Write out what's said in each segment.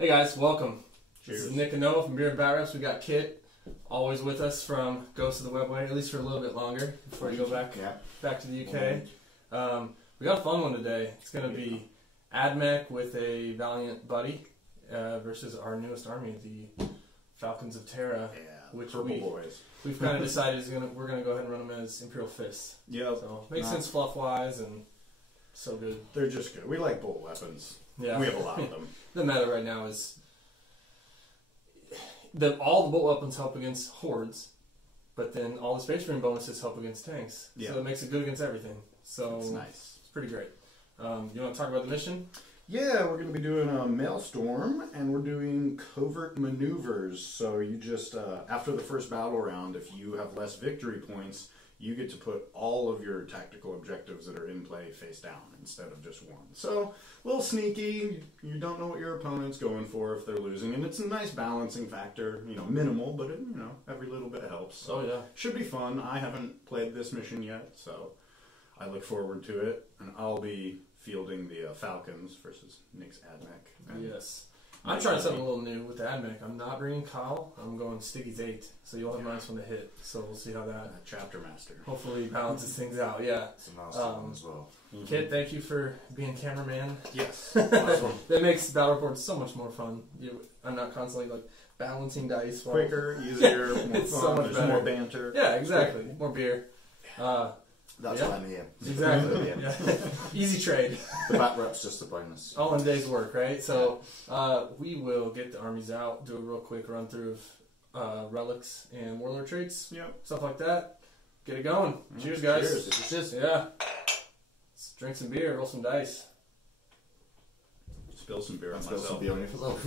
Hey guys, welcome. Cheers. This is Nick and Noah from Beer and Bat Reps. We got Kit, always with us from Ghost of the Webway, at least for a little bit longer before you go back to the UK. We got a fun one today. It's going to be Ad Mech with a Valiant buddy versus our newest army, the Falcons of Terra. Yeah, which boys. We've kind of decided we're going to go ahead and run them as Imperial Fists. Yep. So makes sense fluff-wise and so good. They're just good. We like bolt weapons. Yeah. We have a lot of them. The meta right now is that all the bolt weapons help against hordes, but then all the Space Marine bonuses help against tanks. Yeah. So that makes it good against everything. So it's nice. It's pretty great. You want to talk about the mission? Yeah, we're going to be doing a Maelstrom, and we're doing covert maneuvers. So you just, after the first battle round, if you have less victory points, you get to put all of your tactical objectives that are in play face down instead of just one. So, a little sneaky. You don't know what your opponent's going for if they're losing, and it's a nice balancing factor. You know, minimal, but every little bit helps. So yeah, should be fun. I haven't played this mission yet, so I look forward to it, and I'll be fielding the Falcons versus Nick's Ad Mech. Yes. I'm trying something a little new with the Ad Mech. I'm not bringing Kyle. I'm going Stiggy's 8, so you'll have minus 1 to hit. So we'll see how that Chapter Master hopefully balances things out. Yeah. It's a milestone as well. Kit, thank you for being cameraman. Yes. That makes battle reports so much more fun. I'm not constantly like balancing dice. Quicker, easier, more it's fun. So much There's better. more banter. Yeah, exactly. More beer. That's why I'm here. Exactly. Yeah. Easy trade. The back rep's just a bonus. All in a day's work, right? So we will get the armies out, do a real quick run through of relics and warlord traits, stuff like that. Get it going. Cheers, guys. Cheers. Yeah. Let's drink some beer, roll some dice. Spill some beer on Spill myself. some beer on yourself.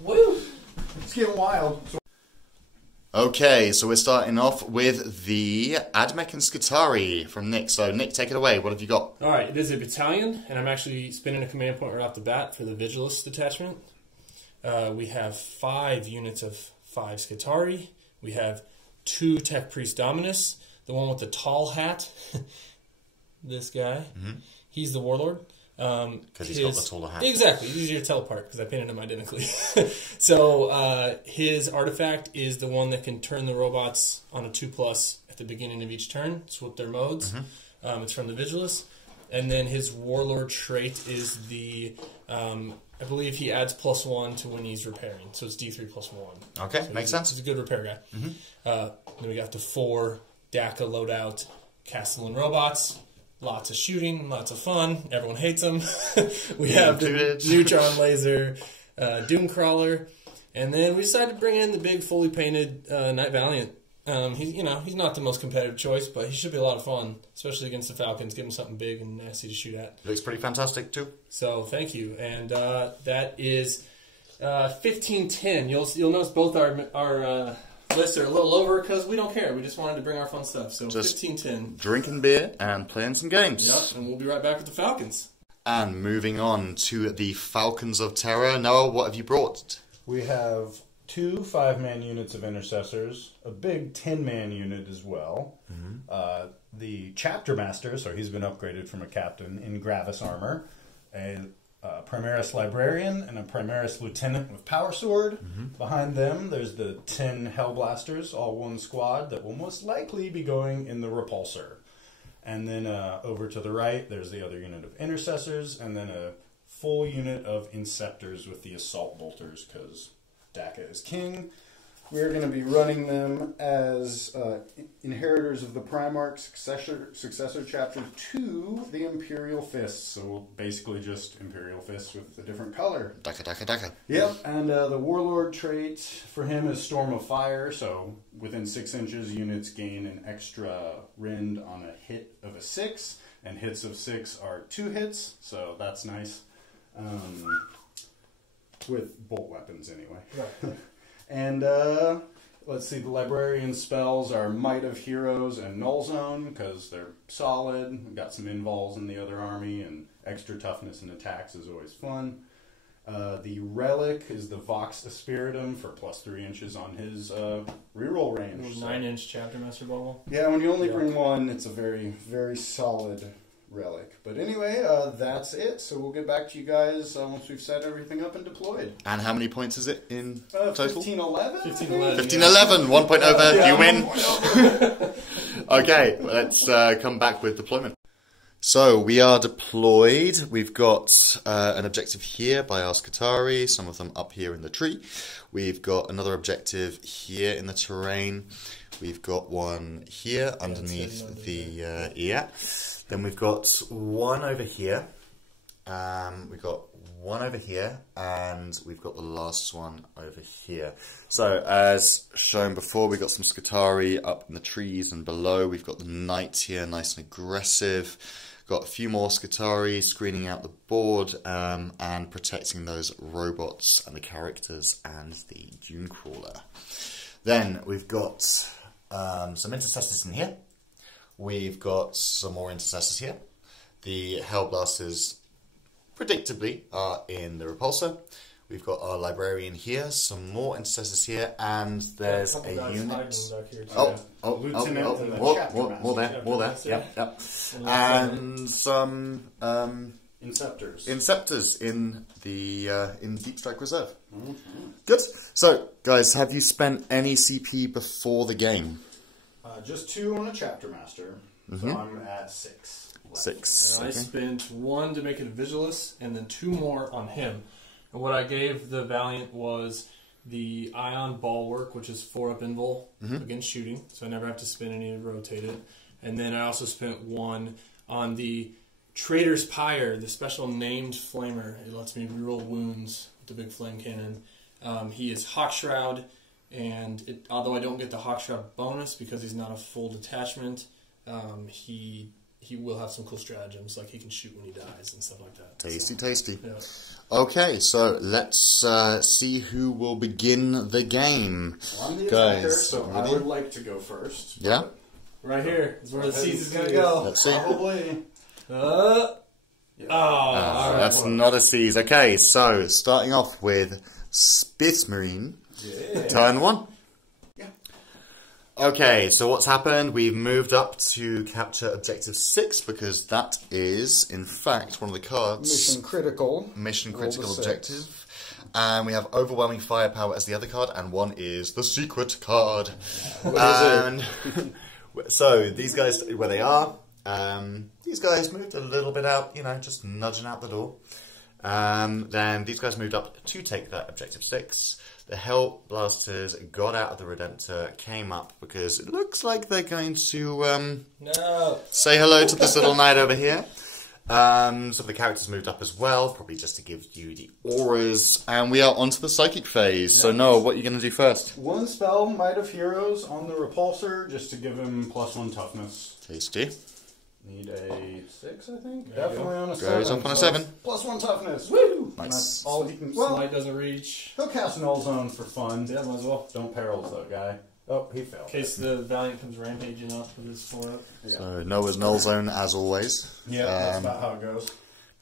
Woo! It's getting wild. Okay, so we're starting off with the Ad Mech and Scutari from Nick. So Nick, take it away. What have you got? All right, it is a battalion, and I'm actually spinning a command point right off the bat for the Vigilist detachment. We have 5 units of 5 Scutari. We have 2 Tech Priest Dominus. The one with the tall hat, this guy, he's the Warlord. Because he's got the taller hat. Exactly. It's easier to tell apart because I painted him identically. So his artifact is the one that can turn the robots on a 2+ at the beginning of each turn, swap their modes. It's from the Vigilus. And then his Warlord trait is the, I believe he adds +1 to when he's repairing. So it's D3 +1. Okay, so makes sense. He's a good repair guy. Then we got the 4 DACA loadout Castellan robots. Lots of shooting, lots of fun. Everyone hates them. We have the Neutron Laser, Doomcrawler, and then we decided to bring in the big, fully painted Knight Valiant. He's not the most competitive choice, but he should be a lot of fun, especially against the Falcons. Give him something big and nasty to shoot at. Looks pretty fantastic too. So thank you, and that is 1510. You'll notice both our lists are a little over because we don't care. We just wanted to bring our fun stuff. So just 15-10. Drinking beer and playing some games. Yep, and we'll be right back with the Falcons. And moving on to the Falcons of Terra. Noah, what have you brought? We have 2 5-man units of intercessors, a big 10-man unit as well. The Chapter Master, so he's been upgraded from a captain in Gravis armor, a Primaris Librarian and a Primaris Lieutenant with Power Sword. Behind them, there's the 10 Hellblasters, all one squad, that will most likely be going in the Repulsor. And then over to the right, there's the other unit of Intercessors, and then a full unit of Inceptors with the Assault Bolters, because DACA is king. We're going to be running them as inheritors of the Primarch successor chapter to the Imperial Fists. So we'll basically just Imperial Fists with a different color. DACA. Yep, and the Warlord trait for him is Storm of Fire. So within 6 inches, units gain an extra rend on a hit of a 6. And hits of 6 are 2 hits, so that's nice. With bolt weapons anyway. Right. And let's see, the Librarian spells are Might of Heroes and Null Zone because they're solid. We've got some invols in the other army, and extra toughness and attacks is always fun. The Relic is the Vox Aspiritum for +3 inches on his reroll range. 9-inch Chapter Master bubble. Yeah, when you only bring 1, it's a very, very solid relic. But anyway, that's it. So we'll get back to you guys once we've set everything up and deployed. And how many points is it in total? 1511? 1511, 1 point over. You win. Okay, let's come back with deployment. So we are deployed. We've got an objective here by our Skitarii, some of them up here in the tree. We've got another objective here in the terrain. We've got one here underneath the Then we've got one over here. We've got one over here, and we've got the last one over here. So, as shown before, we've got some Skitarii up in the trees and below. We've got the knight here, nice and aggressive. Got a few more Skitarii screening out the board and protecting those robots and the characters and the dune crawler. Then we've got some intercessors in here. We've got some more intercessors here. The Hellblasters, predictably, are in the repulsor. We've got our librarian here, some more intercessors here, and there's a unit. More there. Yep. And some Inceptors in the Deep Strike Reserve. Good. So, guys, have you spent any CP before the game? Just 2 on a Chapter Master, so I'm at 6. 6. And I spent 1 to make it a Vigilus, and then 2 more on him. And what I gave the Valiant was the Ion Bulwark, which is 4 up invul against shooting, so I never have to spend any to rotate it. And then I also spent 1 on the Traitor's Pyre, the special named flamer. It lets me reroll wounds with the big flame cannon. He is Hawkshroud, and although I don't get the Hawkshroud bonus because he's not a full detachment, he will have some cool stratagems, like he can shoot when he dies and stuff like that. Tasty. Yeah. Okay, so let's see who will begin the game. Well, I'm the attacker, so I would like to go first. Yeah? Right here is where the siege is going to go. Let's see. Probably. That's not a seize. Okay, so starting off with Space Marine. Yeah. Turn 1. Yeah. Okay, so what's happened? We've moved up to capture Objective 6 because that is, in fact, one of the cards. Mission critical objective. And we have Overwhelming Firepower as the other card, and one is the secret card. What is it? So, these guys, where they are, these guys moved a little bit out, just nudging out the door. Then these guys moved up to take that Objective 6. The Hellblasters got out of the Redemptor, came up because it looks like they're going to say hello to this little knight over here. Some of the characters moved up as well, probably just to give you the auras. And we are onto the psychic phase. So Noah, what are you going to do first? 1 spell, Might of Heroes, on the repulsor, just to give him +1 toughness. Tasty. Need a 6, I think. Definitely on a 7. Goes up on a 7. +1 toughness. Woo! Nice. That's all he can. Slide doesn't reach. He'll cast Null Zone for fun. Yeah, might as well. Don't perils though, guy. Oh, he fell. In case the Valiant comes rampaging up with his 4 up. Yeah. So Noah's Null Zone as always. Yeah, that's about how it goes.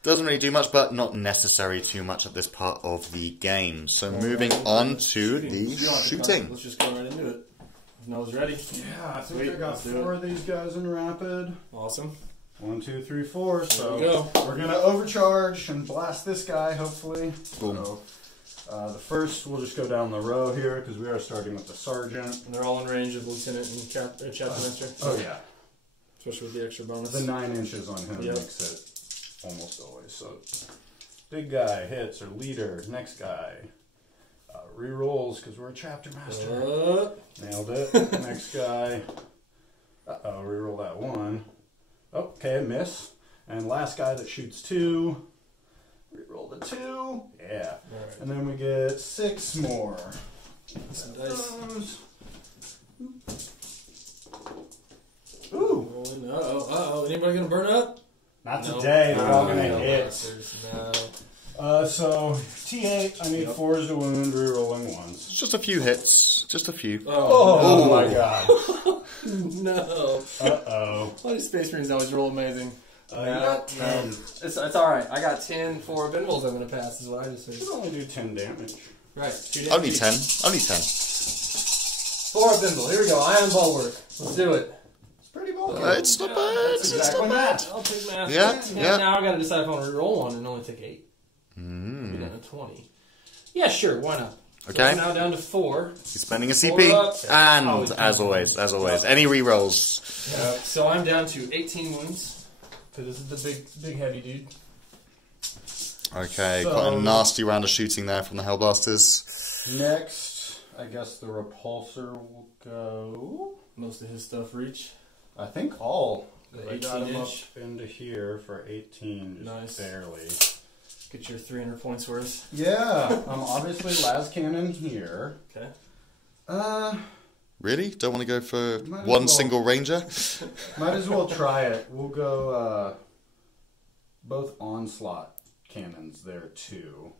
Doesn't really do much, but not necessary too much at this part of the game. So moving on to the shooting. Let's just go right into it. If Noah's ready. Yeah, I think I got 4 of these guys in rapid. Awesome. 1, 2, 3, 4. So There we go. We're gonna overcharge and blast this guy, hopefully. Boom. So, the first, we'll just go down the row here because we are starting with the sergeant. And they're all in range of Lieutenant and Chapter Master. Oh yeah. Especially with the extra bonus. The 9 inches on him makes it almost always. So big guy hits or leader. Next guy re-rolls because we're a Chapter Master. Nailed it. Next guy. Re-roll that 1. Okay, miss. And last guy that shoots 2. Reroll the 2. Yeah. Right. And then we get 6 more. Some dice. Ooh. Uh-oh. Anybody gonna burn up? Not today. They're all gonna hit. No. So, T8, I need 4s to wound, rerolling 1s. Just a few hits. Just a few. Oh my god. No. Uh-oh. Why do Space Marines always roll amazing? You got 10. It's alright. I got 10 for Benvils I'm going to pass, is what I just said. You should only do 10 damage. Right. Only 10. Only 10. 4 Benvil. Here we go. Ion Bulwark. Let's do it. It's pretty bold. It's not bad. It's exactly not bad. that. I'll take math. Yeah. Now I gotta decide if I want to roll one and only take 8. Maybe down to 20. Yeah, sure. Why not? Okay. So now down to 4. He's spending a 4 CP. up. And, as always, any rerolls. So I'm down to 18 wounds. Because this is the big heavy dude. Okay, So- quite a nasty round of shooting there from the Hellblasters. Next, I guess the repulsor will go. Most of his stuff reach. I think all. The I got him 18-inch. up into here for 18, just Nice. barely. Get your 300 points worth. Yeah, obviously las cannon here. Okay. Really? Don't want to go for Might as one well. single ranger? Might as well try it. We'll go both onslaught cannons there too,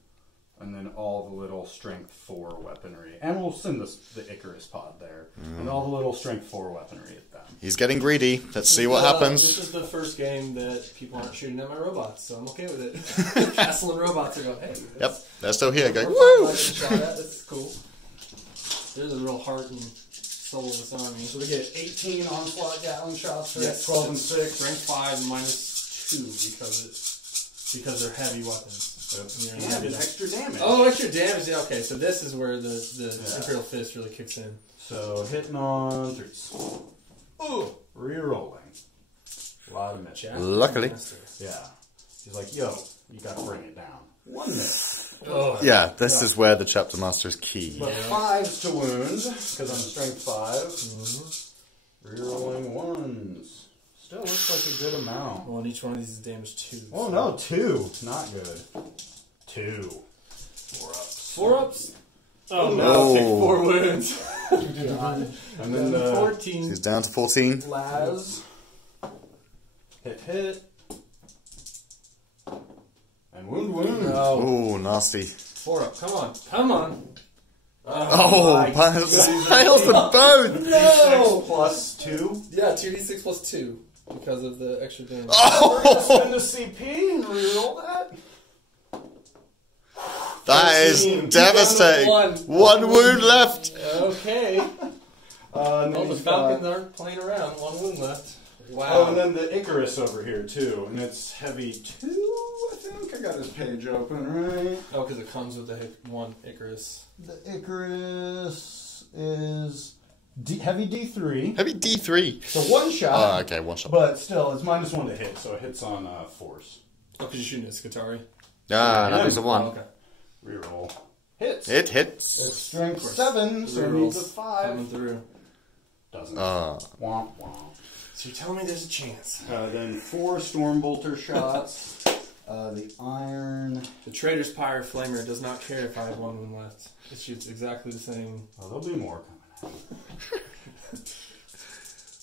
and then all the little strength 4 weaponry, and we'll send the Icarus pod there, and all the little strength 4 weaponry at them. He's getting greedy. Let's see what This happens. is the first game that people aren't shooting at my robots, so I'm okay with it. Castle and robots are going, hey. Yep, they're still here going, Woo! woo! That's cool. There's a real heart and soul of this army. So we get 18 onslaught Gatling shots for Yes, 12 and 6. Strength 5 minus 2 because they're heavy weapons. And extra damage. Oh, extra damage. Yeah, okay, so this is where the Imperial Fist really kicks in. So hitting on 3s. Ooh, rerolling. A lot of miss. Luckily. Yeah. He's like, yo, you gotta bring it down. 1 miss. Oh. Yeah, this is where the Chapter Master is key. But 5s to wound, because I'm strength 5. Rerolling 1s. Still looks like a good amount. Well, and each one of these is damage 2. Oh no, 2. Not good. 2. 4 ups. 4 ups? Oh, no. Oh. Take 4 wounds. God. And then the 14. He's down to 14. las. Hit. And wound. No. Oh, nasty. 4 up. Come on. Oh, fails them both! No! Plus 2. Yeah, 2d6 plus 2 because of the extra damage. Oh, Spend a CP and reroll that. that is 14. devastating. One. One wound left. Okay. And Well, then the he's Falcons got- aren't playing around. 1 wound left. Wow. Oh, and then the Icarus over here too, and it's heavy 2. I think I got his page open right. Oh, because it comes with the 1 Icarus. The Icarus is heavy D3. Heavy D3. So 1 shot. Oh, okay, 1 shot. But still, it's -1 to hit, so it hits on force. Oh, because you're shooting at Skatari. Ah, that was a 1. Oh, okay. Reroll. Hits. It hits. It's strength 7, so it needs a 5. Coming through. Doesn't. Ah. Womp womp. So you're telling me there's a chance. Then 4 Stormbolter shots. The iron. The Traitor's Pyre Flamer does not care if I have 1 wound left. It shoots exactly the same. Oh, there'll be more coming out.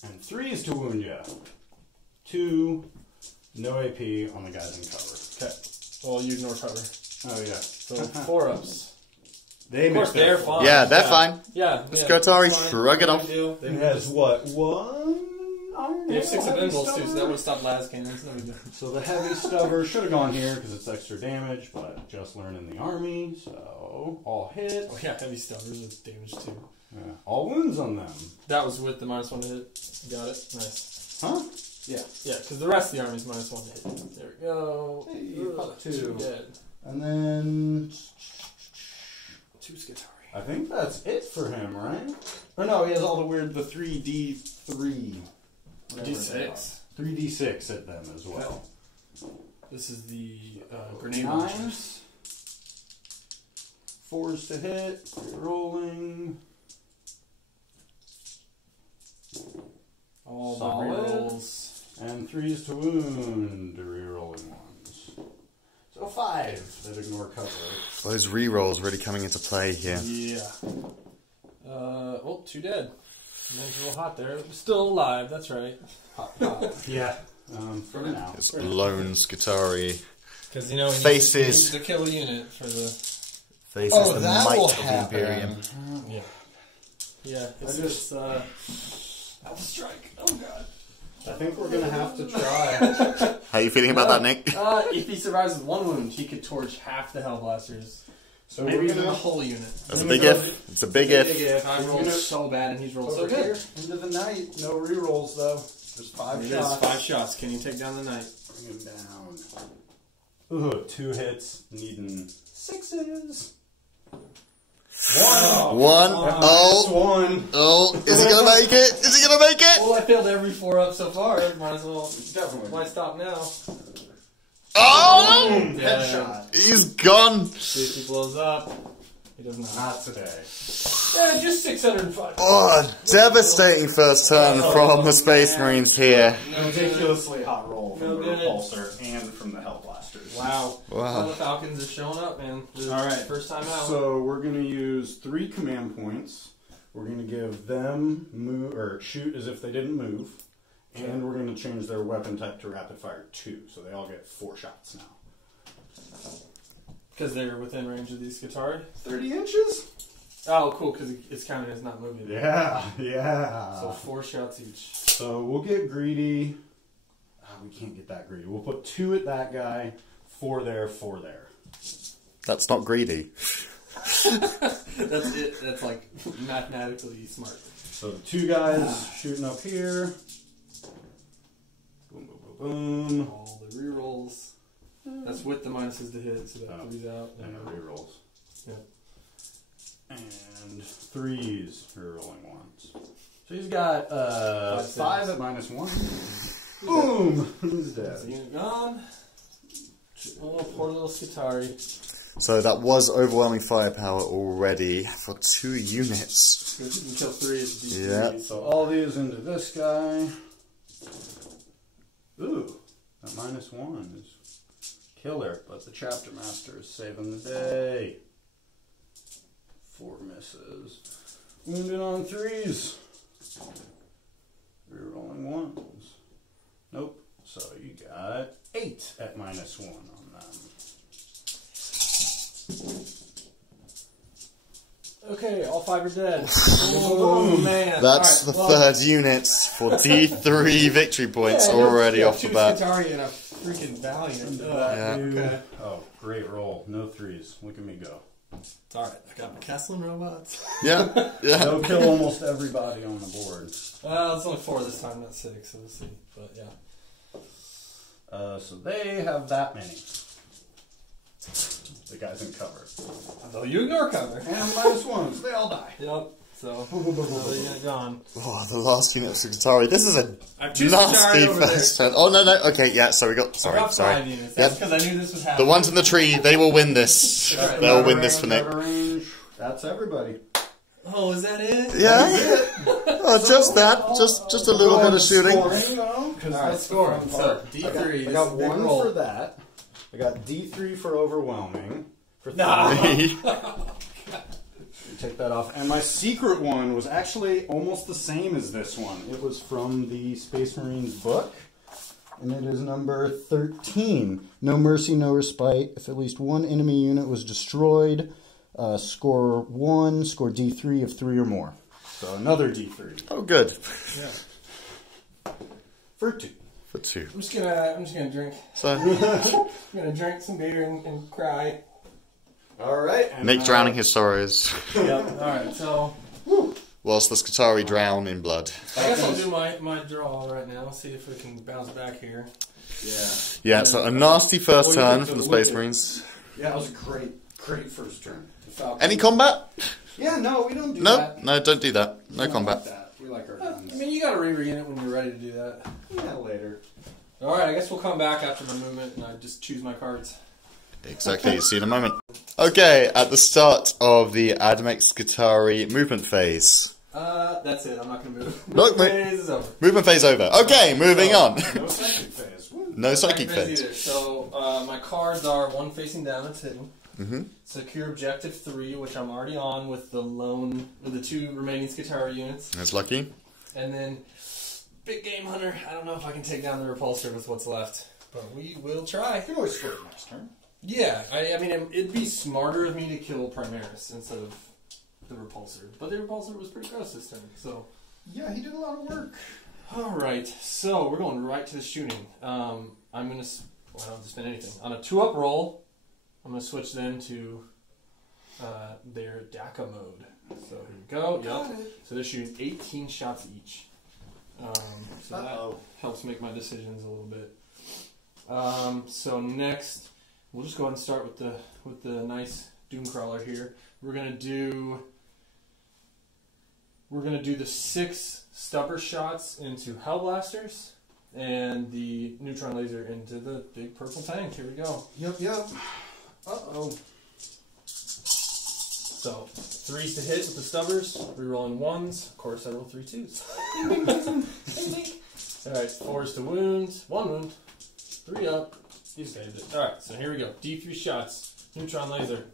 And 3s to wound ya. 2. No AP on the guys in cover. Okay. Well, you ignore cover. Oh, yeah. So 4 ups. They Of course, they're fine. Yeah, they're fine. Yeah. Skatari, fine. shrug it No off. big deal. He has what? 1 iron? They have 6 heavy Invincibles too, so stubber? that would have stopped las cannons. No big deal. So the heavy stubber should have gone here because it's extra damage, but just learning the army, so all hits. Oh yeah, heavy stubbers with damage too. Yeah, all wounds on them. That was with the -1 to hit. Got it. Nice. Huh? Yeah, because the rest of the army's -1 to hit. There we go. Hey, Ugh, pop 2. 2 dead. And then 2 Skatari. I think that's it for him, right? Or no, he has all the 3D3. whatever they are. D6. 3D6 at them as well. This is the grenade 9s. launchers. 4s to hit. Rolling. All the Solid. rerolls. And 3s to wound. Rerolling 1s. So 5 that ignore cover. Those rerolls really coming into play here. Yeah. Oh, 2 dead. Man's real hot there. Still alive, that's right. Yeah. For now. It's lone Skatari. Because, you know, he Faces. needs to kill a unit for the... Faces Oh, the that might will of the happen. Imperium. Yeah. Yeah, it's just, Alpha Strike. Oh, God. I think we're gonna have to try. How are you feeling about that, Nick? If he survives with 1 wound, he could torch half the Hellblasters. So Maybe we're even the gonna whole unit. That's a big if. It's a big if. If I rolled gonna- so bad and he's rolled so over here good. into the night. No rerolls though. There's 5 It shots. is 5 shots. Can you take down the knight? Bring him down. Ooh, 2 hits, needing 6s. 1. 1. Oh. Oh. 1. Oh. Is he gonna make it? Is he gonna make it? Well, I failed every 4 up so far. Might as well. Definitely. Why stop now? Oh! Headshot. He's gone. See if he blows up. He does not. Not today. Yeah, just 605. Oh, devastating first turn from the Space Marines here. Ridiculously hot roll from No the good. repulsor and from the Hellblasters. Wow. Wow. All the Falcons are showing up, man. This is All right. First time out. So we're going to use 3 command points. We're going to give them move or shoot as if they didn't move. And we're going to change their weapon type to rapid fire 2. So they all get 4 shots now. Because they're within range of these Skitarii. 30 inches? Oh, cool, because it's counted as not moving. Yeah, yeah. So 4 shots each. So we'll get greedy. We can't get that greedy. We'll put 2 at that guy, 4 there, 4 there. That's not greedy. That's it. That's like mathematically smart. So the 2 guys shooting up here. Boom, boom, boom, boom. All the rerolls. That's with the minuses to hit, so that 3's out. And the rerolls. Yep. And 3s, rerolling 1s. So he's got 5 at -1. Boom! He's dead. So unit gone. Oh, poor little Skitarii. So that was overwhelming firepower already for 2 units. You can kill 3 as a D3. Yeah. So all these into this guy. Ooh, that -1 is killer, but the chapter master is saving the day. 4 misses. Wounded on 3s. Rerolling 1s. Nope. So you got 8 at -1 on them. Okay, all 5 are dead. Oh, man. That's All the right, third unit for D3 victory points yeah, already yeah, off the 2 bat. Skitarii and a freaking Valiant. Yeah. Okay. Oh, great roll. No 3s. Look at me go. It's alright. I got my Castle and robots. Yeah, yeah. They'll kill almost everybody on the board. Well, it's only 4 this time, not 6, so we'll see. But yeah. So they have that many. The guys in cover. Although you ignore cover. And -1s. They all die. Yep. So, another unit gone. Oh, the last unit of Skitarii. This is a I have 2 nasty Skitarii over there. first turn. Oh, no. Okay, yeah, so we got... I Sorry, got 5 sorry. units. That's Yep. because I knew this was The happening. ones in the tree, they will win this. Alright. They'll win this for Nick. Range. That's everybody. Oh, is that it? Yeah? Oh, just that. Just a little bit of shooting. Alright, scoring. So, D3. I got this is a big 1 roll. for that. I got D3 for overwhelming. For 3. Take that off. And my secret one was actually almost the same as this one. It was from the Space Marines book. And it is number 13. No mercy, no respite. If at least 1 enemy unit was destroyed, score 1, score D3 of 3 or more. So another D3. Oh, good. Yeah. For 2. For 2. I'm just gonna drink. So, I'm gonna drink some beer and cry. Alright. Nick drowning his sorrows, Yep. Alright, so whilst the Skitarii drown in blood. I guess I'll do my draw right now. See if we can bounce back here. Yeah. Yeah, so a nasty first Well, you turn get from the to Space look at- Marines. Yeah, that was a great first turn. The Falcons. Any combat? Yeah, no, we don't do No, that. no, don't do that. We No don't combat. like that. We like our I guns. mean, you gotta re-unit when you're ready to do that. Yeah, later. Alright, I guess we'll come back after my movement and I just choose my cards. Exactly, see you in a moment. Okay, at the start of the Ad Mech Skitarii movement phase. That's it. I'm not gonna move. Look, Phase is over. Movement phase over. Okay, moving on. No psychic phase. Woo. No psychic phase phase. either. So my cards are 1 facing down. It's hidden. Mm-hmm. Secure objective 3, which I'm already on with the 2 remaining Skitarii units, That's lucky. and then big game hunter. I don't know if I can take down the repulsor with what's left, but we will try. You can always split next turn. Yeah, I mean it'd be smarter of me to kill Primaris instead of the repulsor, but the repulsor was pretty gross this turn. So Yeah, he did a lot of work. all right, so we're going right to the shooting. I'm gonna. Well, I don't have to spend anything on a 2-up roll. I'm gonna switch them to their DACA mode. So here we go. Yep. So they're shooting 18 shots each. So that helps make my decisions a little bit. So next, we'll just go ahead and start with the nice Doomcrawler here. We're gonna do the 6 stubber shots into Hellblasters and the neutron laser into the big purple tank. Here we go. Yep. Uh-oh. So 3s to hit with the stubbers, rerolling 1s. Of course, I roll 3 2s. Alright, 4s to wound, 1 wound, 3 up. These guys did. Alright, so here we go. D3 shots, neutron laser.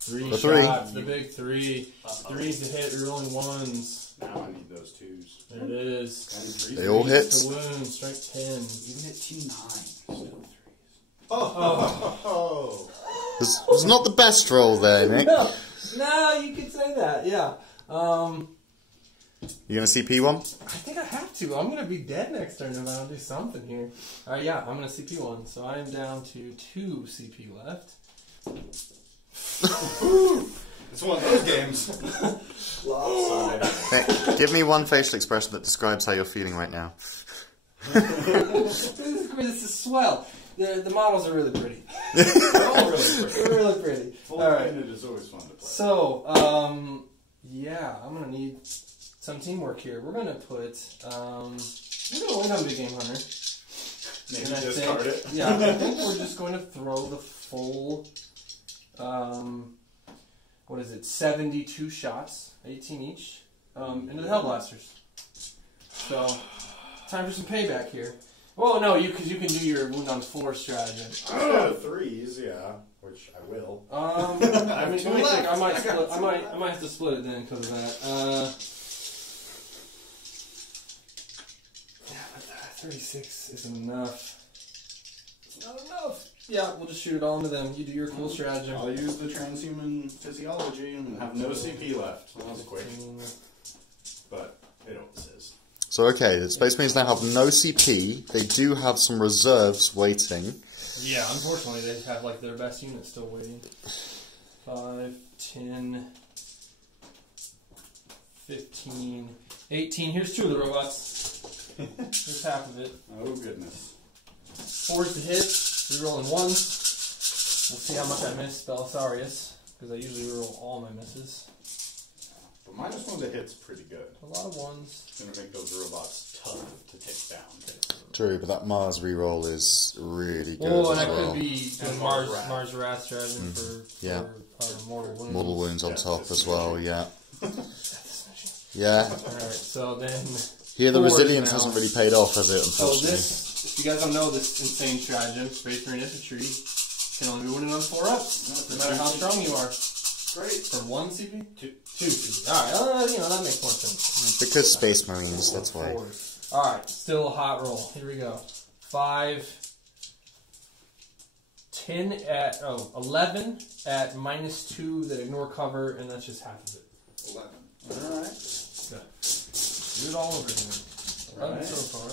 3 shots, the big 3. 3s to hit, rerolling 1s. Now I need those 2s. There it is. They all hit. To wound, strength 10. Even at 2 9s, still 3s. Oh. It was not the best roll there, Nick. No, you could say that, yeah. You gonna CP one? I think I have to. I'm gonna be dead next turn if I don't do something here. Alright, yeah, I'm gonna CP one. So I am down to 2 CP left. It's one of those games. Hey, give me one facial expression that describes how you're feeling right now. This is swell. The models are really pretty. They're all really pretty. Full painted is always fun to play. So, yeah, I'm gonna need some teamwork here. We're gonna put, we're gonna win on Big Game Hunter. Maybe discard it. Yeah, I think we're just going to throw the full, 72 shots, 18 each, into the Hellblasters. So, time for some payback here. Well, no, because you can do your wound on 4 stratagem. I'm out of 3s, yeah, which I will. I mean, let me think. I might have to split it then because of that. Yeah, but 36 isn't enough. It's not enough. Yeah, we'll just shoot it all into them. You do your cool stratagem. I'll use the transhuman physiology and have no CP left. That was quick. But it always is. So okay, the Space Marines now have no CP. They do have some reserves waiting. Yeah, unfortunately they have like their best unit still waiting. 5, 10, 15, 18. Here's 2 of the robots. Here's half of it. Oh goodness. 4s to hit, rerolling 1s. We'll see how much I miss Belisarius, because I usually reroll all my misses. But -1 to hit's pretty good. A lot of 1s. It's gonna make those robots tough to take down. True, but that Mars reroll is really good. Oh, and as that well. could be Mars Wrath stratagem for mortal wounds. Mortal wounds on top as well, yeah. Yeah. Alright, so then... Here the 4s resilience now. hasn't really paid off, has it, So unfortunately? this, if you guys don't know this insane stratagem, Space Marine Infantry can only be winning on 4 ups, no matter how strong you are. Great. For 1 CP? 2 CP. Alright, that makes more sense. Because Space Marines, that's why. Alright, still a hot roll. Here we go. 5, 10 at, 11 at -2 that ignore cover, and that's just half of it. 11. Alright. Good. Do it all over again. 11 so far.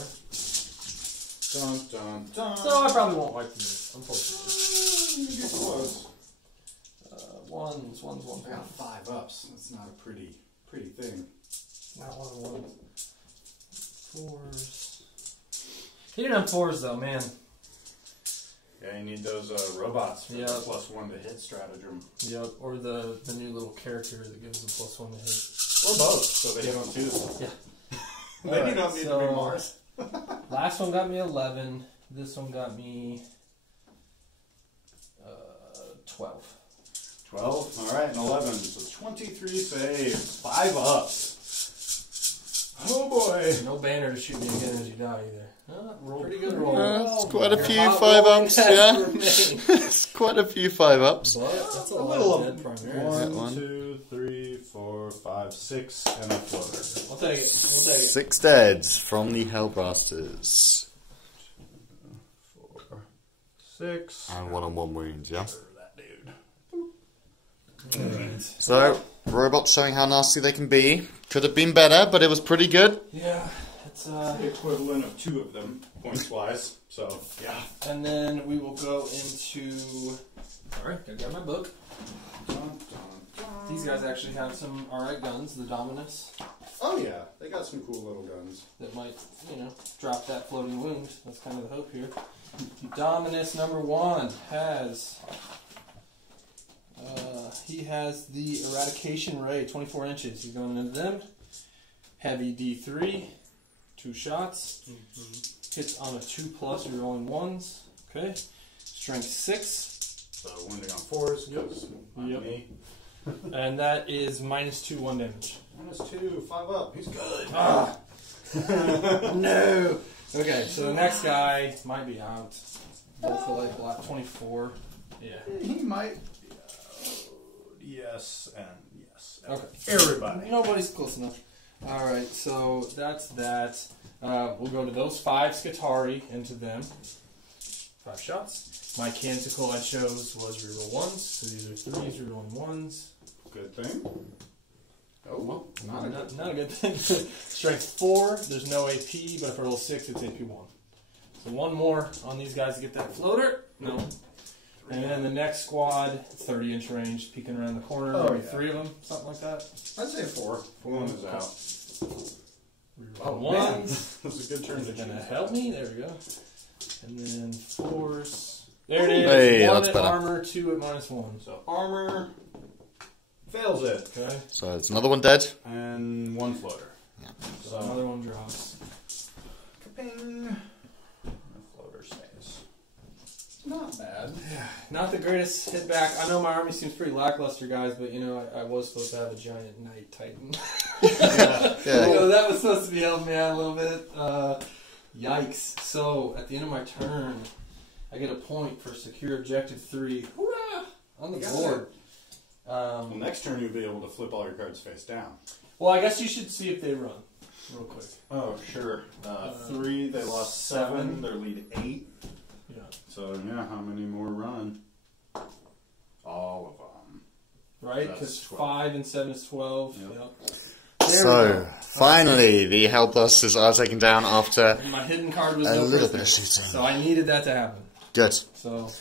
Dun, dun, dun. So I probably won't wipe these, unfortunately. You get close. 1s. I got 5 ups. That's not a pretty thing. Not 1 4s. You didn't have 4s though, man. Yeah, you need those robots for Yeah. the +1 to hit stratagem. Yep, or the new little character that gives them +1 to hit. Or both, so they hit on 2. Yeah. Maybe Alright, you don't need to be Mars. Last one got me 11. This one got me 12. 12. Alright, and 11. So 23 saves. 5 ups. Oh boy. No banner to shoot me again as you die either. Pretty good roll. It's quite a few 5-ups, yeah. It's quite a few 5-ups. But that's a little lot of dead Primaris. 1, 2, 3, 4, 5, 6, and a floater. We'll take it. 6 deads from the Hellblasters. 4, 6. And 1-on-1 wounds, yeah? That dude. Alright. So, robots showing how nasty they can be. Could have been better, but it was pretty good. Yeah, it's The equivalent of 2 of them, points-wise. So, yeah. And then we will go into... Alright, gotta grab my book. Dun, dun, dun. These guys actually have some alright guns, the Dominus. Oh yeah, they got some cool little guns. that might, drop that floating wound. That's kind of the hope here. Dominus #1 has... he has the Eradication Ray, 24 inches. He's going into them. Heavy D3, 2 shots. Hits on a 2+, you're rolling 1s. Okay. Strength 6. So wounding on 4s. Yep. Me. And that is -2, 1 damage. -2, 5 up. He's good. Ah! No! Okay, so the next guy might be out. Both the light block, 24. Yeah. He might. Yes and yes. Okay. Everybody. Nobody's close enough. Alright, so that's that. We'll go to those 5 Scutari into them. 5 shots. My canticle I chose was reroll 1s, so these are 3s, rerolling 1s. Good thing. Oh, well, Not a good thing. Strength 4, there's no AP, but if I roll 6, it's AP 1. So 1 more on these guys to get that floater. No. And then the next squad, 30-inch range, peeking around the corner. Oh, maybe yeah. 3 of them, something like that. I'd say 4. 1 is out. Reroll man. 1s. That was a good turn Is to it going to choose. help me? There we go. And then 4s. There it is. Hey, 1 that's at better. armor, 2 at -1. So armor fails it. Okay. So it's another one dead. And 1 floater. So another one drops. Ka-ping. The floater stays. Not bad. Not the greatest hit back. I know my army seems pretty lackluster, guys, but I was supposed to have a giant Knight Titan. Yeah. That was supposed to be helping me out a little bit. Yikes. So at the end of my turn, I get a point for secure objective 3. Hurrah! On the board. Well, next turn you'll be able to flip all your cards face down. Well, I guess you should see if they run real quick. Oh, sure. 3, they lost 7. Their lead 8. Yeah. So, yeah, how many more run? All of them. Right? That's Because 12. 5 and 7 is 12. Yep. Yep. There we So, go. finally, the Hellbusters are taken down after And my hidden card was a no little prisoner. bit of shooting. So I needed that to happen. Good. So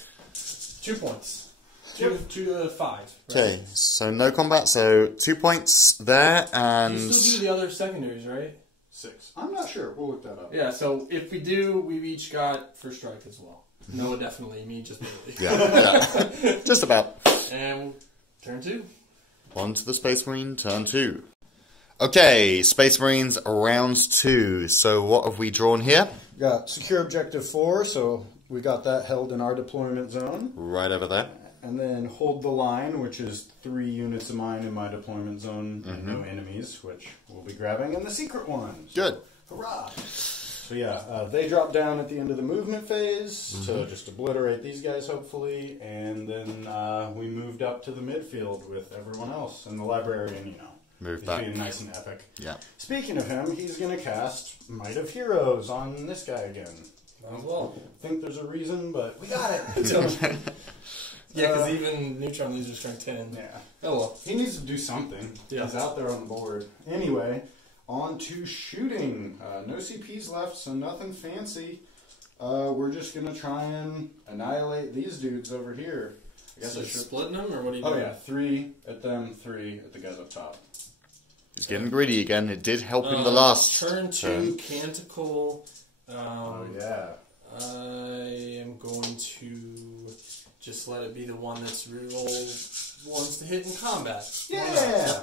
2 points. 2 to 5. Right? Okay, so no combat, so 2 points there, and... You still do the other secondaries, right? 6. I'm not sure. We'll look that up. Yeah, so if we do, we've each got first strike as well. Noah definitely, me just barely. Yeah. Just about. And turn 2. On to the Space Marine, turn 2. Okay, Space Marines, round 2. So what have we drawn here? Got secure objective 4, so we got that held in our deployment zone. Right over there. And then hold the line, which is 3 units of mine in my deployment zone, and no enemies, which we'll be grabbing, and the secret ones. Good. Hurrah! So yeah, they drop down at the end of the movement phase to just obliterate these guys, hopefully, and then we moved up to the midfield with everyone else, and the librarian, Move he's back. being nice and epic. Yeah. Speaking of him, he's going to cast Might of Heroes on this guy again. Well. I think there's a reason, but we got it. Yeah, because even neutron losers strength 10. Yeah. Oh well. He needs to do something. Yeah. He's out there on the board. Anyway, on to shooting. No CPs left, so nothing fancy. We're just going to try and annihilate these dudes over here. I guess So I should... splitting them, or what are you Oh doing? yeah, 3 at them, 3 at the guys up top. He's getting greedy again. It did help him the last Turn 2, turn. Canticle. Oh yeah. I am going to just let it be the one that's reroll ones to hit in combat. Yeah!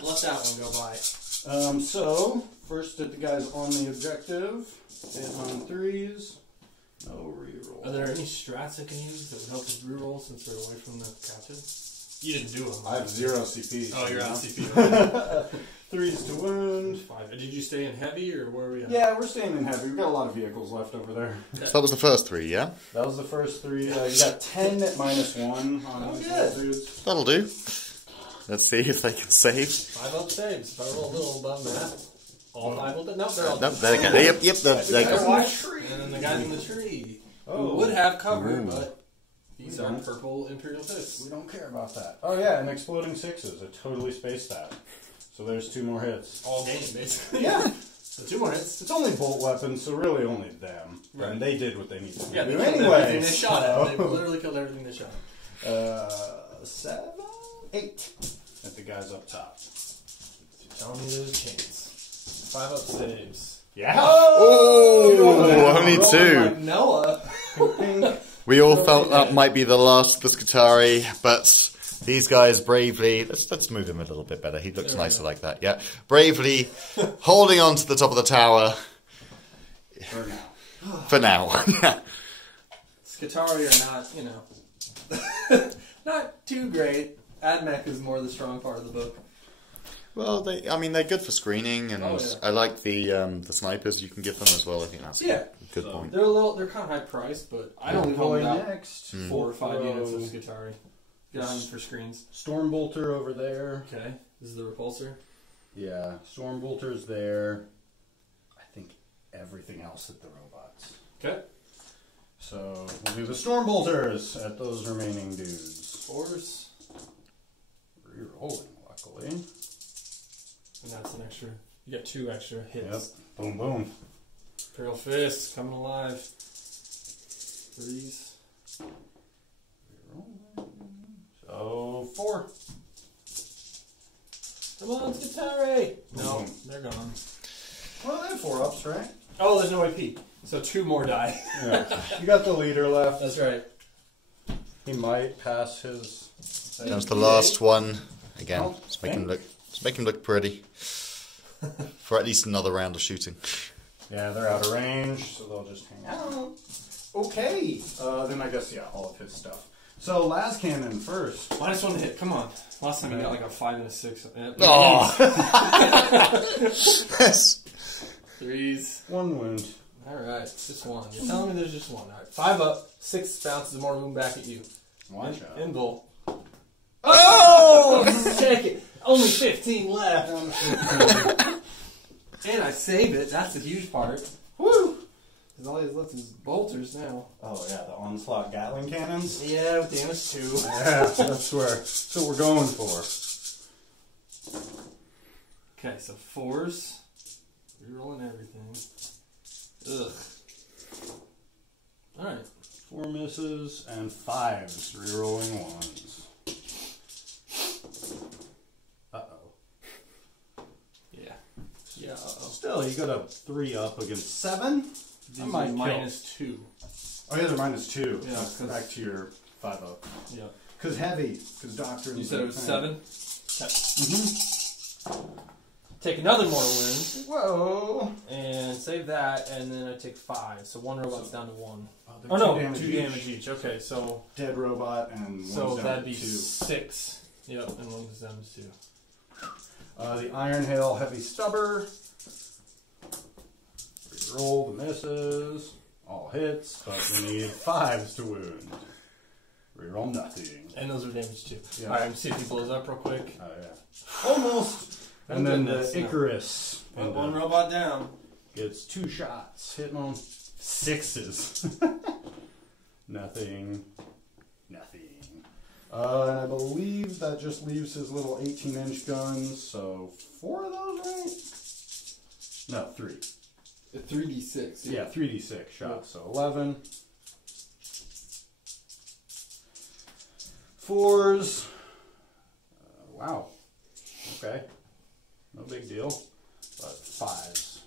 Let that one go by. So, first at the guys on the objective. Hit on 3s. No reroll. Are there any strats I can use that would help with reroll since they're away from the captain? You didn't do them. I have 0 CP. Oh, you're out CP. 3s to wound. 5. Did you stay in heavy, or where are we at? Yeah, we're staying in heavy. We've got a lot of vehicles left over there. So that was the first 3, yeah? That was the first 3. You got 10 at -1 on these little dudes. That'll do. Let's see if they can save. 5 up saves. If I roll a little above that, all 5 will do. Nope, they're all No, there they go. Yep, there you go. And then the guys in the tree who would have cover, but these are purple Imperial fists. We don't care about that. Oh yeah, and exploding 6s. I totally spaced that. So there's 2 more hits. All game, basically. Yeah. So 2 more hits. It's only bolt weapons, so really only them. Right. And they did what they needed to Yeah, they do killed anyway. everything they shot at. They literally killed everything they shot at. 7, 8 at the guys up top. You're telling me there's a chance. 5 up saves. Yeah. Oh, only Rolling 2. like Noah. We all felt that might be the last for Skitari, but these guys bravely... Let's move him a little bit better. He looks nicer like that, yeah. Bravely holding on to the top of the tower. For now. Skitari are not, you know, not too great. Ad Mech is more the strong part of the book. Well, they're good for screening, and I like the snipers you can give them as well. I think that's a good point. They're kind of high priced, but I only hold out next. 4 or 5 units of Skitari. Get on for screens. Stormbolter over there. Okay, this is the repulsor. Yeah, Stormbolter's there. I think everything else at the robots. Okay. So we'll do the Stormbolters at those remaining dudes. 4s. Rerolling, luckily. And that's an extra. You got 2 extra hits. Yep. Boom, boom. Imperial Fist coming alive. 3s. So 4. Come on, Skitari! No, they're gone. Well, they have 4-ups, right? Oh, there's no AP. So 2 more die. Yeah. You got the leader left. That's right. He might pass his. That was the last one. Again, Oh, let's make him look pretty. For at least another round of shooting. Yeah, they're out of range, so they'll just hang out. Okay. Then I guess, all of his stuff. So, las cannon first. -1 to hit. Come on. Last time you got like a 5 and a 6. Oh! 3s. 1 wound. Alright, just 1. You're telling me there's just 1. Alright, 5 up, 6 bounces more wound back at you. Watch out. End goal. Oh! Check it. Only 15 left. And I save it. That's the huge part. Woo! Because all he's left is bolters now. Oh, yeah, the onslaught Gatling cannons. Yeah, with damage 2. Yeah, that's what we're going for. Okay, so 4s. Rerolling everything. Ugh. Alright. 4 misses and 5s. Rerolling 1s. Uh-oh. Yeah. Yeah, uh-oh. Still, you got a 3 up against 7. These are -2. Oh, yeah, they're -2. Yeah, So back to your 5 up. Yeah. Because heavy. Because doctrine. You said it was 7? Okay. Mm-hmm. Take another mortal wound. Whoa. And save that, and then I take 5. So 1 robot's down to 1. Oh, no, 2 2 damage each. Okay, so... Dead robot and So one's down that'd to be 2. 6. Yep, and 1 goes down to 2. The Iron Hail Heavy Stubber. Reroll the misses. All hits, but we need 5s to wound. Reroll nothing. And those are damage too. Yeah. Alright, see if he blows up real quick. Oh, yeah. Almost. And then goodness, the Icarus. Put 1 robot down. Gets 2 shots. Hitting on 6s. Nothing. And I believe that just leaves his little 18-inch guns. So 4 of those, right? No, 3. 3d6. Yeah, 3d6 shots. So 11. 4s. Wow. Okay. No big deal. But 5s.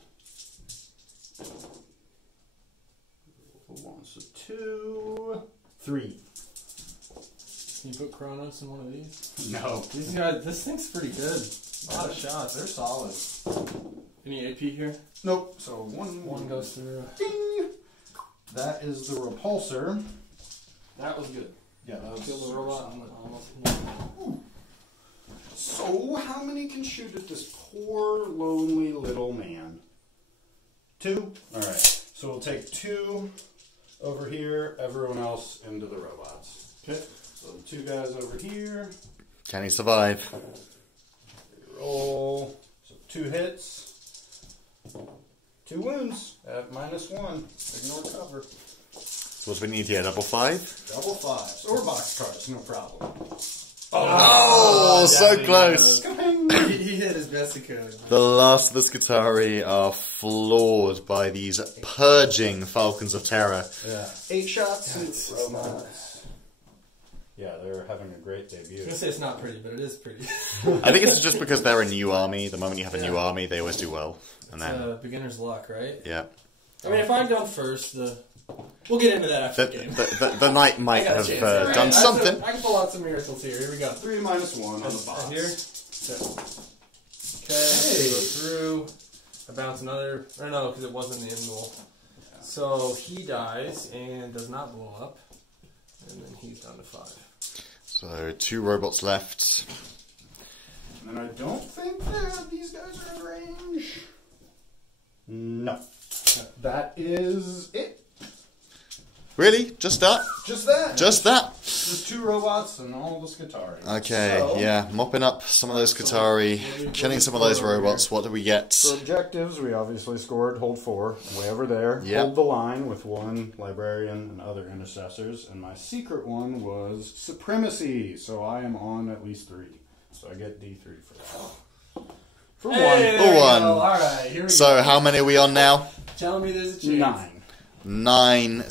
1, so 2. 3. Can you put Kronos in one of these? No. These guys, this thing's pretty good. A lot of shots. They're solid. Any AP here? Nope. So 1 goes through. Ding! That is the repulsor. That was good. Yeah, that was Killed the robot and almost. Ooh. So, how many can shoot at this poor, lonely little man? 2? Alright. So we'll take 2 over here, everyone else into the robots. Okay. So the 2 guys over here. Can he survive? Roll. So 2 hits. 2 wounds at -1. Ignore cover. What do we need here? Double 5? Double 5s. Or boxcars, no problem. Oh, so close. He hit as best he could. The last of the Skitari are floored by these purging Falcons of Terra. Yeah. 8 shots and robots. Yeah, they're having a great I was debut. gonna say it's not pretty, but it is pretty. I think it's just because they're a new army. The moment you have a new army, they always do well. And It's then, beginner's luck, right? yeah. I mean, if I'd gone first, we'll get into that after the game. The knight might I got a have chance. done Alright, something. I can pull out some miracles here. Here we go. 3 -1 on the box. Here. So, okay, go through. I bounce another. Or no, because it wasn't the end goal. So he dies and does not blow up. And then he's down to 5. So 2 robots left. And I don't think that these guys are in range. No. That is it. Really? Just that? Just that. Just that? Just 2 robots and all the Skitarii. Okay, So, yeah. Mopping up some of those Skitarii, killing some of those robots. What do we get? For objectives, we obviously scored hold 4, way over there. Yep. Hold the line with 1 librarian and other intercessors. And my secret one was supremacy. So I am on at least 3. So I get D3 for that. For Hey, there For we one. go. All right, here we go. So how many are we on now? Telling me there's a chance. 9. 9.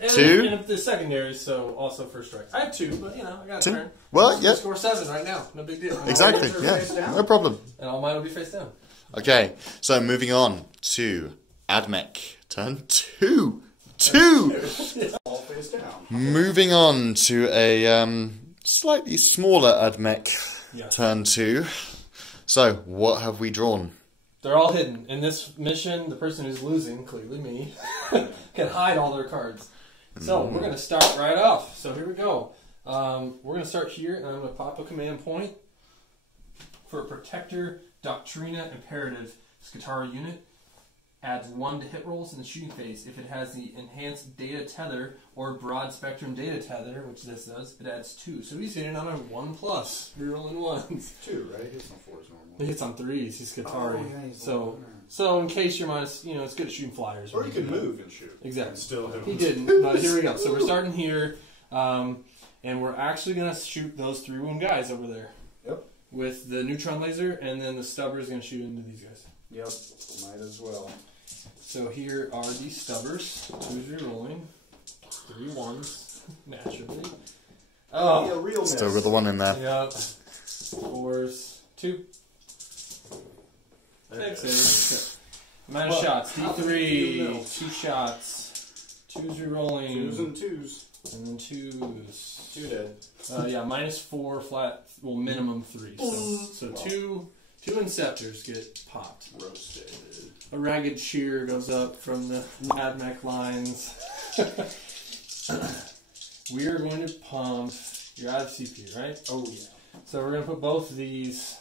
And 2? And the secondary, so also first strike. I have 2, but I got a 2? turn. Well, yeah. Score 7 right now. No big deal. Exactly, All yeah. face down. No problem. And all mine will be face down. Okay, so moving on to Ad Mech. Turn 2. 2! All face down. Moving on to a slightly smaller Ad Mech. Yeah. Turn 2. So, what have we drawn? They're all hidden. In this mission, the person who's losing, clearly me, can hide all their cards. So we're going to start right off. So here we go. We're going to start here, and I'm going to pop a command point for a Protector Doctrina Imperative Skitarii unit. Adds 1 to hit rolls in the shooting phase. If it has the Enhanced Data Tether or Broad Spectrum Data Tether, which this does, it adds 2. So he's hitting on a 1+. Rerolling 1s. 2, right? Hits on 4s normal. He hits on 3s. He's Skitarii. Oh, yeah, he's So in case you're minus, it's good at shooting flyers. Or you can move and shoot. Exactly. And still hit He them. didn't, but here we go. So we're starting here, and we're actually going to shoot those 3-wound guys over there. Yep. With the neutron laser, and then the stubber is going to shoot into these guys. Yep. Might as well. So here are the stubbers. 2's re-rolling. 3 1s, naturally. Oh, a real miss. Still with the 1 in there. yep. 4s, 2. 6. Amount of shots. D3, 2 shots. 2's re-rolling. 2s and 2s. And then 2s. 2 dead. Yeah, -4 flat. Well, minimum 3. So 2 Inceptors get popped. Roasted. A ragged cheer goes up from the Ad Mech lines. We are going to pump. You're out of CP, right? Oh, yeah. So we're going to put both of these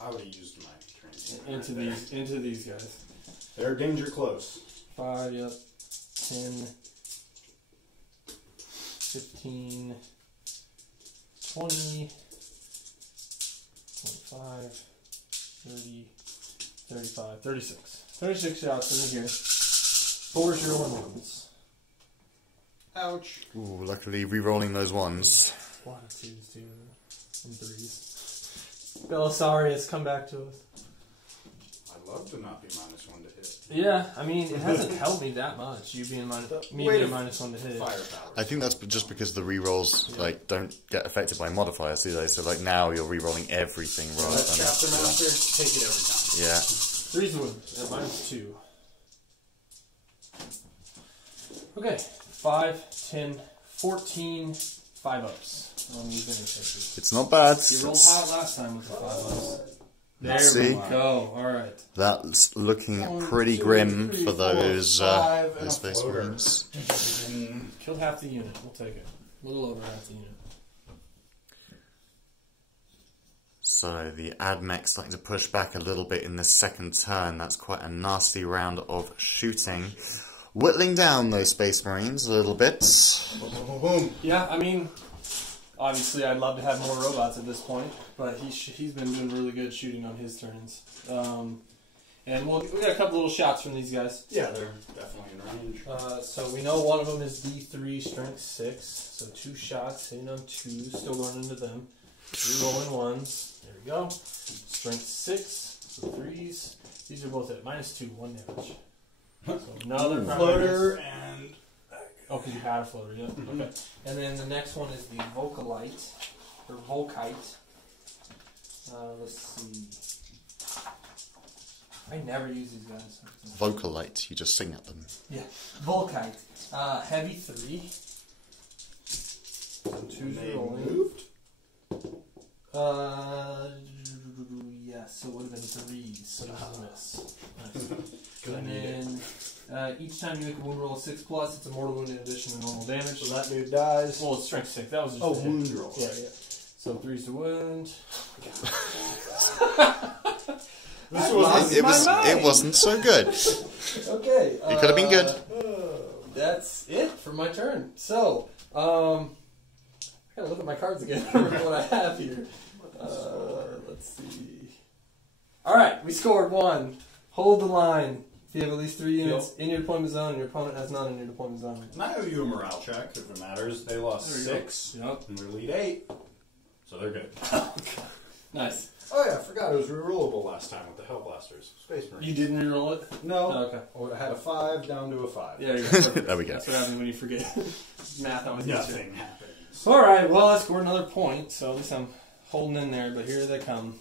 I would have used my transient into these guys. They're danger close. 5, yep. 10, 15, 20, 25, 30, 35, 36. 36 shots in here. 4 0 1s. Ouch. Ooh, luckily re-rolling those 1s. A lot of 2s, too. And 3s. Belisarius, come back to us. I'd love to not be -1 to hit. Yeah, I mean, it hasn't helped me that much. You being -1 to hit. Firepower. I think that's just because the re-rolls don't get affected by modifiers, do they? So now you're re-rolling everything rather That than... chapter master, take it every time. Yeah. 3's win at -2. Okay, 5, 10, 14, 5-ups on these interceptors. It's not bad. You rolled high last time with the 5-ups. There Let's we see. go. All right. That's looking 1, pretty 2, grim 3, for 4, those 5, and a Space floater. Marines. Killed half the unit. We'll take it. A little over half the unit. So the Ad Mech starting to push back a little bit in the second turn. That's quite a nasty round of shooting. Whittling down those Space Marines a little bit. Yeah, I mean, obviously I'd love to have more robots at this point, but he's been doing really good shooting on his turns. And we got a couple little shots from these guys. Yeah, they're definitely in range. So we know one of them is D3, strength 6. So 2 shots, hitting on 2s, still going into them. 3 rolling 1s. There we go. Strength 6, so 3s. These are both at -2, 1 damage. So another floater and... Oh, because you had a floater, yeah. Okay. And then the next one is the Volkite, or Volkite. Let's see. I never use these guys. Vocalite, you just sing at them. Yeah. Volkite. Heavy 3. 2's rolling. Moved? Yes, so it would have been 3s, so this is a miss. Nice. And then each time you make a wound roll of 6+, it's a mortal wound in addition to normal damage. So that dude dies. Well, it's strength 6. That was just a wound roll. Yeah, yeah. So 3's to wound. It wasn't so good. Okay. It could have been good. That's it for my turn. So, I gotta look at my cards again. What I have here. Let's see. All right, we scored 1. Hold the line. If you have at least 3 units in your deployment zone, and your opponent has none in your deployment zone. And I owe you a morale check if it matters. They lost 6, and we lead 8, so they're good. Nice. Oh yeah, I forgot it was rerollable last time with the Hellblasters. Space Marines. You didn't reroll it? No. Oh, okay. Oh, I had a 5 down to a 5. Yeah, you're perfect. There we go. That's what happens when you forget. Math always gets you. Nothing happens. All right, well, I scored another point, so at least I'm holding in there, but here they come.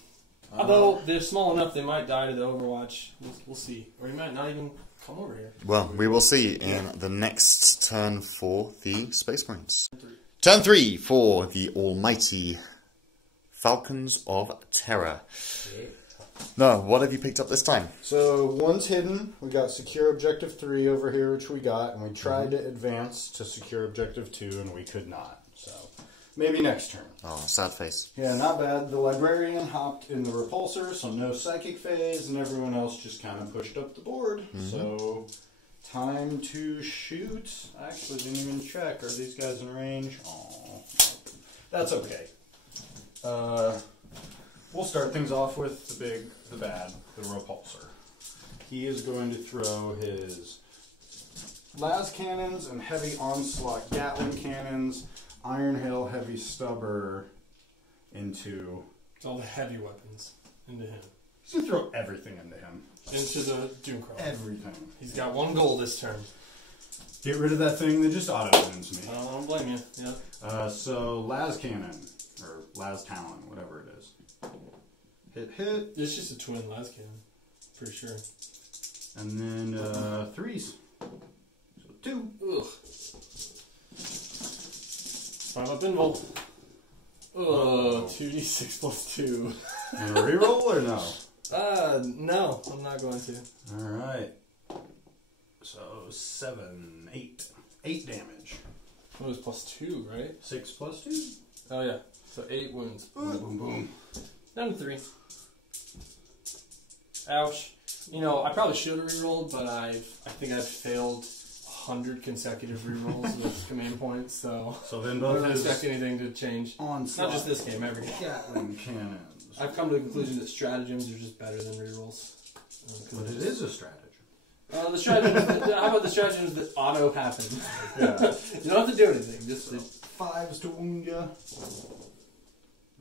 Although they're small enough, they might die to the Overwatch. We'll see. Or you might not even come over here. Well, we will see in the next turn for the Space Marines. Turn 3 for the almighty Falcons of Terra. No, what have you picked up this time? So one's hidden. We got secure objective 3 over here, which we got, and we tried to advance to secure objective 2, and we could not. So maybe next turn. Oh, sad face. Yeah, not bad. The librarian hopped in the repulsor, so no psychic phase, and everyone else just kind of pushed up the board. So time to shoot. I actually didn't even check. Are these guys in range? Oh, that's okay. We'll start things off with the bad, the repulsor. He is going to throw his las cannons and heavy onslaught Gatling cannons, iron hail, heavy stubber into All the heavy weapons into him. He's going to throw everything into him. Into the Doomcrawler. Everything. He's got 1 goal this turn. Get rid of that thing that just auto-wounds me. I don't blame you. Yeah. So las cannon, or las talon, whatever it is. Hit. It's just a twin las cannon, for sure. And then 3s. So 2. Ugh. 5 up invul. Ugh. 2d6 plus 2. And a reroll or no? No, I'm not going to. Alright. So 7, 8. 8 damage. It was plus 2, right? 6 plus 2. Oh, yeah. So 8 wounds. Boom, boom, boom. Down to 3. Ouch. You know, I probably should have rerolled, but I think I've failed 100 consecutive rerolls with command points, so then I both don't his expect anything to change. onslaught. Not just this game, every game. Gatling cannons. I've come to the conclusion that stratagems are just better than rerolls. But it is a stratagem. The stratagems. How about the stratagems that auto happen? Yeah. You don't have to do anything. Just So 5s to wound ya.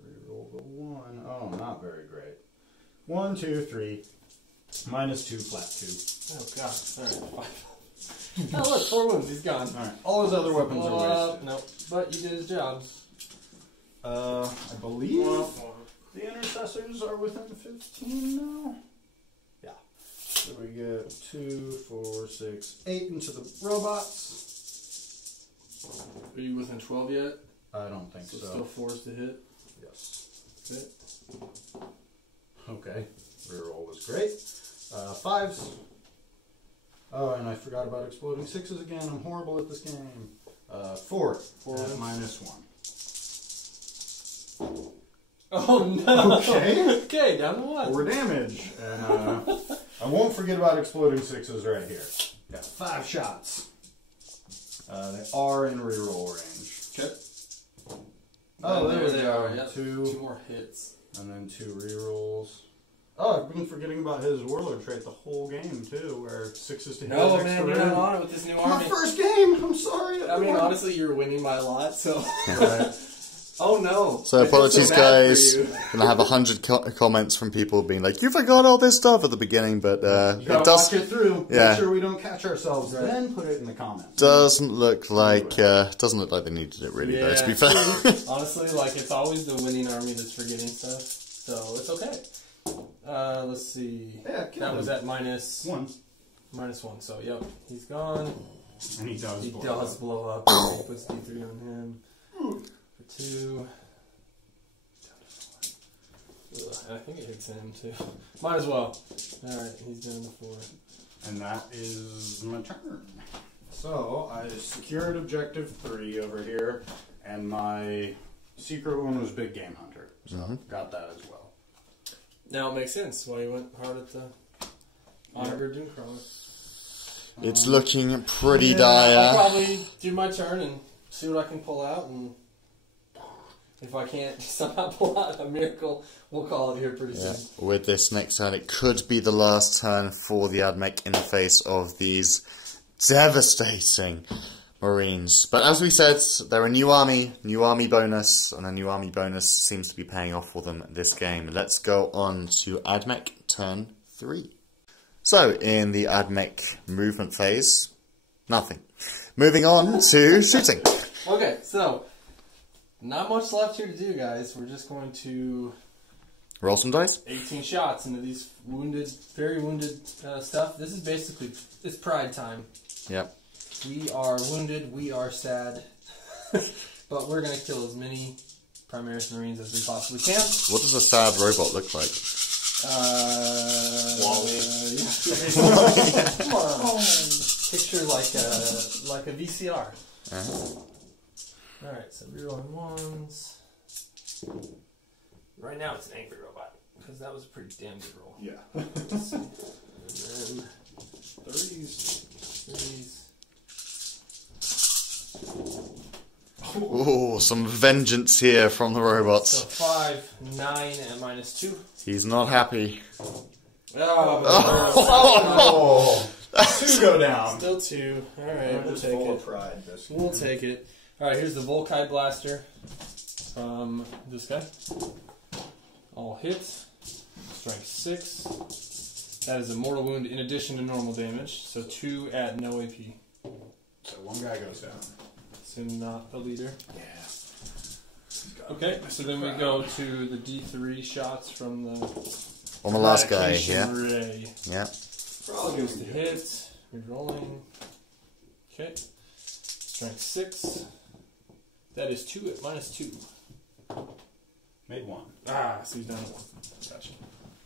Reroll the 1. Oh, not very great. 1, 2, 3. Minus 2, flat 2. oh god! All right, 5. Oh look, 4 wounds. He's gone. All right. All his other weapons are wasted. No, but you did his jobs. I believe the intercessors are within 15 now. Yeah. So we get 2, 4, 6, 8 into the robots. Are you within 12 yet? I don't think so. Still 4s to hit. Yes. Okay. Okay. Reroll was great. 5s. Oh, and I forgot about exploding 6s again. I'm horrible at this game. 4. 4 minus 1. Oh no! Okay. Okay, down to 1. 4 damage. And I won't forget about exploding 6s right here. Got 5 shots. They are in reroll range. Okay. Oh, there they go. are. Yep. 2 more hits. And then 2 rerolls. Oh, I've been forgetting about his warlord trait the whole game too, where 6s to hit. No, extra man, you're not on it with this new army. My first game. I'm sorry. I mean, honestly, you're winning by a lot, so. Right. Oh no! So apologies, guys. Gonna have 100 comments from people being like, "You forgot all this stuff at the beginning," but You gotta watch it through. Yeah. Make sure we don't catch ourselves. Right. Then put it in the comments. Doesn't look like they needed it really though. To be fair, honestly, like it's always the winning army that's forgetting stuff, so it's okay. Let's see. Yeah, that was at -1. -1. So yep, he's gone. And he does blow up. He puts D3 on him. For 2. Ugh, and I think it hits him too. Might as well. Alright, he's doing the 4. And that is my turn. So I secured objective 3 over here, and my secret one was Big Game Hunter. So got that as well. Now it makes sense why you went hard at the Honorbird Doomcrawler. it's looking pretty I'll dire. probably do my turn and see what I can pull out, and if I can't somehow pull out a miracle, we'll call it here pretty soon. With this next turn, it could be the last turn for the Ad Mech in the face of these devastating Marines. But as we said, they're a new army bonus, and a new army bonus seems to be paying off for them this game. Let's go on to Ad Mech turn 3. So, in the Ad Mech movement phase, nothing. Moving on to shooting. Okay, so not much left here to do, guys. We're just going to Roll some dice. 18 shots into these very wounded stuff. This is basically, it's pride time. Yep. We are wounded, we are sad, but we're going to kill as many Primaris Marines as we possibly can. What does a sad robot look like? Wally. Come on. Picture like a VCR. Alright, so rerolling 1s. Right now it's an angry robot, because that was a pretty damn good roll. Yeah. Let's see. And then 3s. Oh, some vengeance here from the robots. So 5, 9, and -2. He's not happy. Oh, 2 go down. still 2. Alright, we'll take it. Pride, We'll take it. Alright, here's the Volkite Blaster. This guy. All hits. Strength 6. That is a mortal wound in addition to normal damage. So 2 at no AP. So one guy goes down. Assume not the leader. Yeah. Okay, so then we go to the D3 shots from the On the last guy, Eradication yeah. Ray. Yeah. Goes to hit. Rerolling. Okay. Strength 6. That is 2 at -2. Made 1. Ah, so he's down to 1. Gotcha.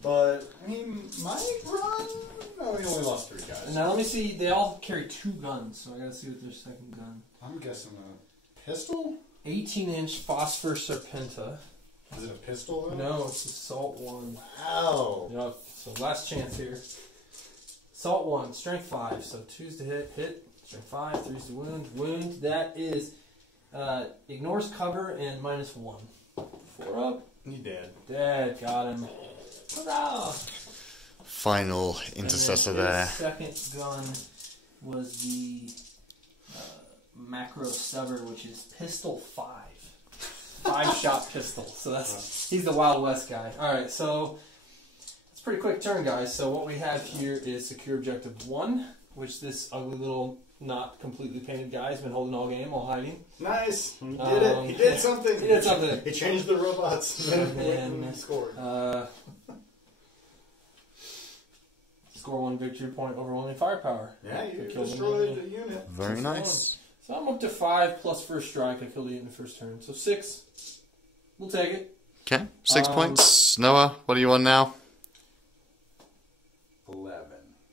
But he might run. No, he only lost 3 guys. Now let me see. They all carry 2 guns, so I gotta see what their second gun. I'm guessing a pistol. 18-inch Phosphor Serpenta. Is it a pistol though? No, it's Assault 1. Wow. Yep. So last chance here. Assault 1, Strength 5. So 2's to hit. Strength 5, 3's to wound. That is ignores cover and -1. 4 up. He dead. Dead. Got him. Hurrah! Final intercessor And then there. his second gun was the Macro Stubber, which is pistol 5. 5-shot pistol. So he's the Wild West guy. Alright, so it's a pretty quick turn, guys. So what we have here is secure objective 1, which this ugly little not completely painted guy has been holding all game while hiding. Nice. He did it. He did something. He did something. He changed the robots. And scored. Score 1 victory point overwhelming firepower. Yeah, you Killed destroyed the unit. Very nice. So I'm up to 5 plus first strike. I killed it in the first turn. So 6. We'll take it. Okay, 6 points. Noah, what are you on now?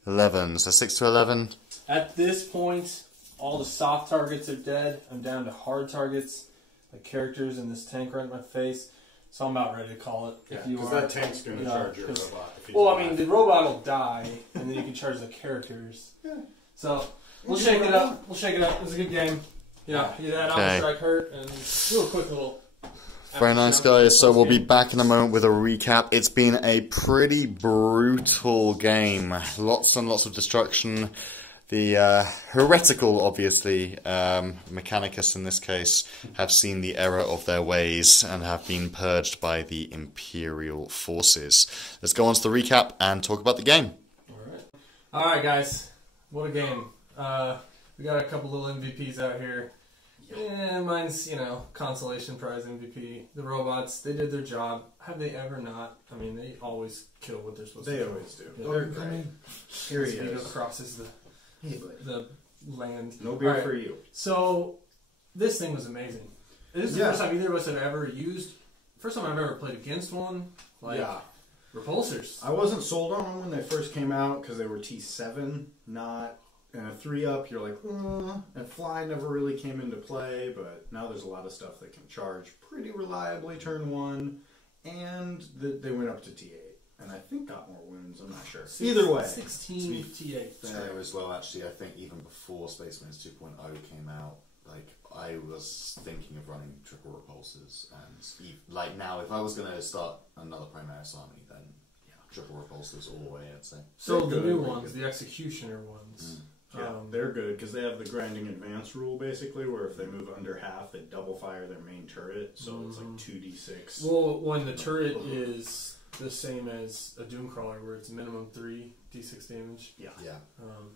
11. So 6 to 11. At this point, all the soft targets are dead. I'm down to hard targets, like characters and this tank right in my face. So I'm about ready to call it. Yeah, if you because are. that tank's going to charge your robot. If he's Well, I alive. mean, the robot will die, and then you can charge the characters. Yeah. So we'll shake it up. We'll shake it up. It was a good game. Yeah, that Okay. strike hurt, and do a quick little. Very nice, guys. So we'll be back in a moment with a recap. It's been a pretty brutal game. Lots and lots of destruction. The heretical, obviously, Mechanicus in this case, have seen the error of their ways and have been purged by the Imperial forces. Let's go on to the recap and talk about the game. All right, guys. What a game. We got a couple little MVPs out here. Yeah, mine's, consolation prize MVP. The robots, they did their job. Have they ever not? I mean, they always kill what they're supposed to do. They always do. Yeah. They're great. Here he Speedo is. crosses the land. No beer right. for you. So, this thing was amazing. This is the first time either of us have ever used... First time I've ever played against one. Repulsors. I wasn't sold on them when they first came out because they were T7, not... And a 3-up, you're like, and fly never really came into play, but now there's a lot of stuff that can charge pretty reliably turn 1, and they went up to T8, and I think got more wounds, I'm not sure. Either way. 16 T8. Fair as well, actually, I think even before Space Marines 2.0 came out, I was thinking of running triple repulsors, and now if I was going to start another Primaris army, then triple repulsors all the way, I'd say. So the new ones, the Executioner ones. Yeah, they're good because they have the grinding advance rule basically, where if they move under half, they double fire their main turret, so it's like 2d6. Well, when the turret is the same as a Doomcrawler, where it's minimum 3d6 damage. Yeah.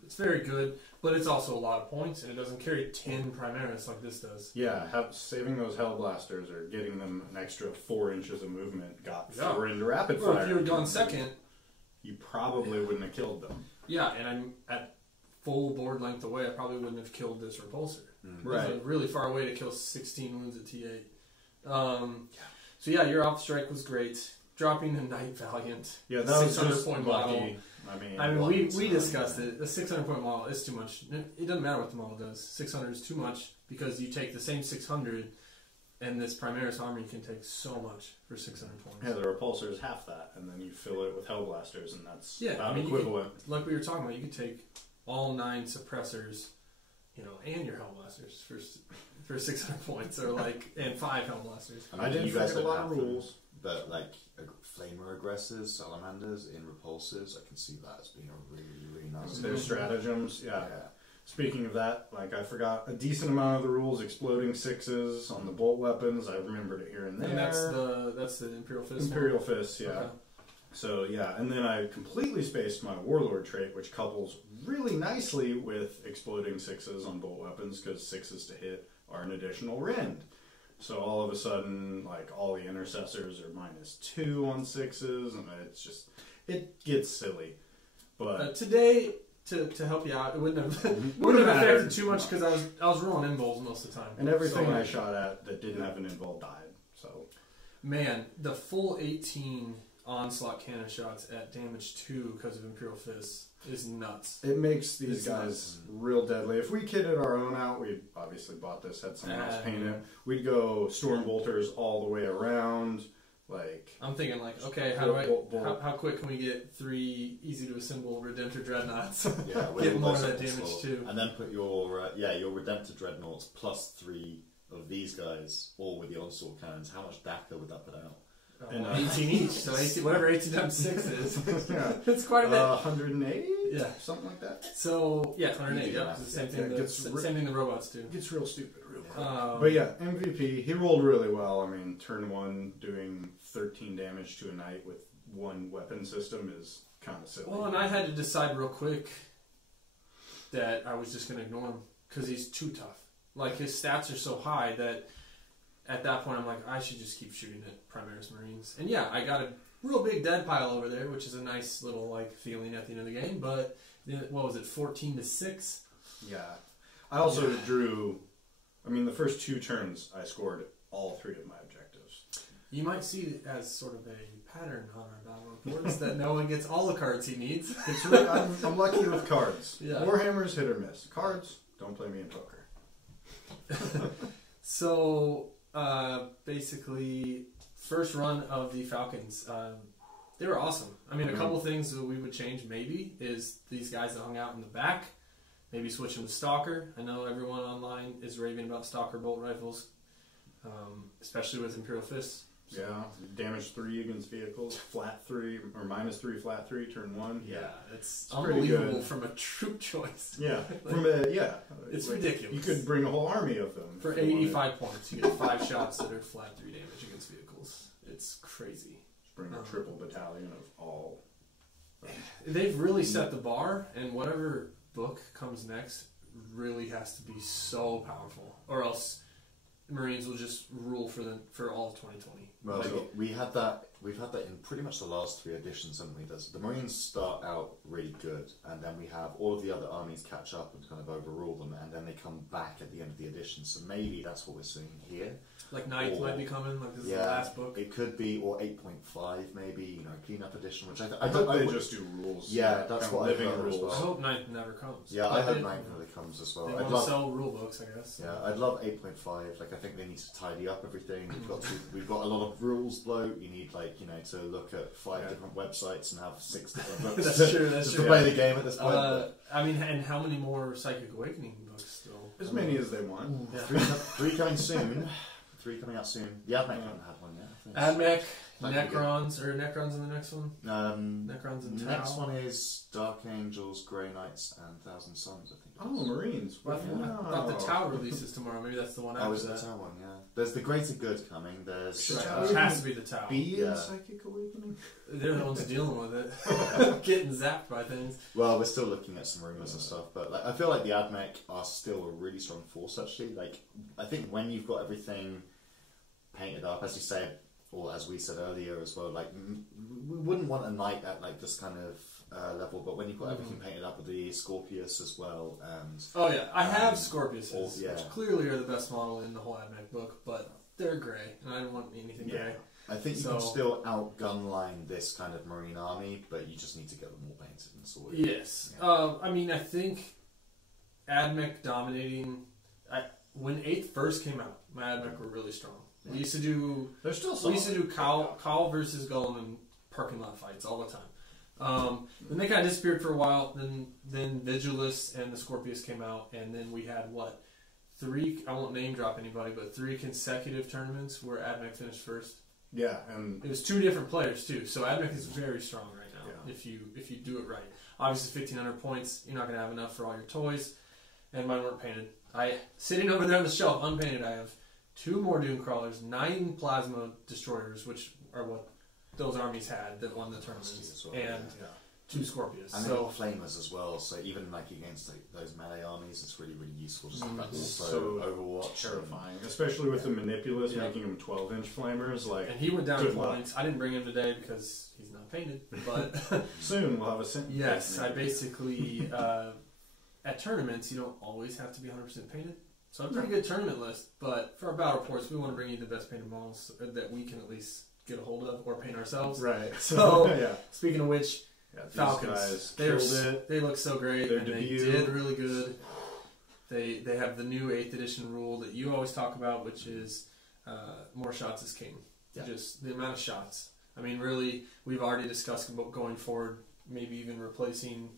It's very good, but it's also a lot of points, and it doesn't carry 10 Primaris like this does. Yeah, saving those Hellblasters or getting them an extra 4 inches of movement got 4 into rapid fire. Well, if you had gone second, you probably wouldn't have killed them. Yeah, and I'm at full board length away, I probably wouldn't have killed this repulsor. Right. It's really far away to kill 16 wounds at T8. So yeah, your off strike was great. Dropping a Knight Valiant. Yeah, that was 600 just point lucky. model. I mean, we discussed it. The 600 point model is too much. It doesn't matter what the model does. 600 is too much because you take the same 600 and this Primaris army can take so much for 600 points. Yeah, the repulsor is half that, and then you fill it with Hellblasters, and that's about equivalent. Like we were talking about, you could take all 9 suppressors, and your Hellblasters for 600 points, or and 5 Hellblasters. I didn't forget a lot of rules. But flamer aggressors, salamanders in repulsors, I can see that as being a really, really nice. Their stratagems, yeah. Speaking of that, I forgot a decent amount of the rules. Exploding 6s on the bolt weapons. I remembered it here and there. And that's the Imperial Fist. Imperial Fist, yeah. Okay. So and then I completely spaced my Warlord trait, which couples really nicely with exploding 6s on bolt weapons because 6s to hit are an additional rend. So all of a sudden, all the intercessors are -2 on 6s, and it gets silly. But today, to help you out, it wouldn't have affected too much because I was rolling involves most of the time. And everything I shot at that didn't have an invul died. So, man, the full 18 onslaught cannon shots at damage 2 because of Imperial Fists is nuts. It makes these guys real deadly. If we kitted our own out, we obviously bought this, had someone else paint it. We'd go Storm Bolters all the way around. I'm thinking okay, how quick can we get 3 easy to assemble Redemptor Dreadnoughts? Yeah, get more of that damage too. And then put your Redemptor Dreadnoughts plus 3 of these guys, all with the onslaught cannons. How much DACA would that put out? 18 each, so 18, whatever 18 times 6 is. It's quite a bit. 180? Yeah. Something like that. So, 180, It's the same thing, same thing the robots do. It gets real stupid real quick. But MVP, he rolled really well. I mean, turn 1 doing 13 damage to a knight with 1 weapon system is kind of silly. Well, and I had to decide real quick that I was just going to ignore him because he's too tough. His stats are so high that at that point, I'm like, I should just keep shooting at Primaris Marines. And I got a real big dead pile over there, which is a nice little feeling at the end of the game. But what was it, 14-6? Yeah. I also drew. I mean, the first 2 turns, I scored all 3 of my objectives. You might see it as sort of a pattern on our battle reports that no one gets all the cards he needs. I'm lucky with cards. Yeah. Warhammer's hit or miss. Cards, don't play me in poker. So. Basically, first run of the Falcons, they were awesome. I mean, a couple things that we would change maybe is these guys that hung out in the back, maybe switch them to Stalker. I know everyone online is raving about Stalker bolt rifles, especially with Imperial Fists. Yeah, damage 3 against vehicles, flat 3 or -3, flat 3, turn 1. Yeah, it's pretty unbelievable good. from a troop choice. Yeah, It's ridiculous. You could bring a whole army of them For 85 points. You get 5 shots that are flat 3 damage against vehicles. It's crazy. Bring a triple battalion of all. They've really set the bar, and whatever book comes next really has to be so powerful, or else Marines will just rule for all of 2020. Well, So- we've had that in pretty much the last 3 editions, haven't we? The Marines start out really good, and then we have all of the other armies catch up and kind of overrule them, and then they come back at the end of the edition. So maybe that's what we're seeing here. Like Ninth Or- might be coming, like this is the last book. It could be, or 8.5 maybe, cleanup edition, which I hope they just do rules. Yeah, that's kind of what I've living heard as rules. I well. hope Ninth never comes. Yeah, I But hope they- 9 really comes as well. They I'd want love, to sell rule books, I guess. yeah, I'd love 8.5. Like, I think they need to tidy up everything. We've got a lot of rules bloat. You need to look at 5 different websites and have 6 different books. That's true. Just true. to play the game at this point. I mean, and how many more Psychic Awakening books still? As many as they want. Yeah. 3 coming soon. 3 coming out soon. The Ad Mech haven't had one yet. I think. Ad Mech, Might be good. Necrons in the next one. Necrons and Next Tau. one is Dark Angels, Grey Knights, and Thousand Suns, I think. Oh, Marines. Well, I thought the Tau releases tomorrow. Maybe that's the one Oh, after is it the that. Tau one? Yeah. There's the Greater Good coming. There's Should It has to be the Tau. Be Yeah. in Psychic Awakening? They're the ones dealing with it, getting zapped by things. well, we're still looking at some rumors and stuff, but I feel like the Ad Mech are still a really strong force. Actually, I think when you've got everything painted up, as you said, or as we said earlier as well, we wouldn't want a knight at this kind of level, but when you've got everything painted up with the Scorpius as well, and Oh yeah, I have Scorpiuses, yeah. which clearly are the best model in the whole Ad Mech book, but they're grey, and I don't want anything grey. I think you can still outgunline this kind of Marine army, but you just need to get them all painted and sorted. Yes. Yeah. I mean, I think Ad Mech dominating. When 8th first came out, my Ad Mech were really strong. Yeah. We used to do There's still some. Kyle versus Golem in parking lot fights all the time. Then they kind of disappeared for a while. Then Vigilus and the Scorpius came out, and then we had 3? I won't name drop anybody, but 3 consecutive tournaments where Ad Mech finished first. Yeah, and It was 2 different players too, so Ad Mech is very strong right now. Yeah. If you do it right, obviously 1,500 points, you're not gonna have enough for all your toys, and mine weren't painted. Sitting over there on the shelf, unpainted. I have 2 more Doom Crawlers, 9 Plasma Destroyers, which are what those armies had that won the tournaments, as well, and yeah. 2 Scorpius. And So they've got flamers as well, so even against those melee armies, it's really, really useful. Just like also So Overwatch. terrifying, especially with the Manipulus Yeah. making them 12-inch flamers. and he went down in good luck. points. I didn't bring him today because he's not painted, but. Soon we'll have a Yes, I basically at tournaments you don't always have to be 100% painted. So I'm a pretty good tournament list, but for our battle reports, we want to bring you the best painted models that we can at least get a hold of or paint ourselves. Right. So yeah. speaking of which, Yeah, these Falcons, guys they killed it. look so great, Their and debut. they did really good. They have the new 8th edition rule that you always talk about, which is more shots is king. Yeah. Just the amount of shots. I mean, really, we've already discussed about going forward, maybe even replacing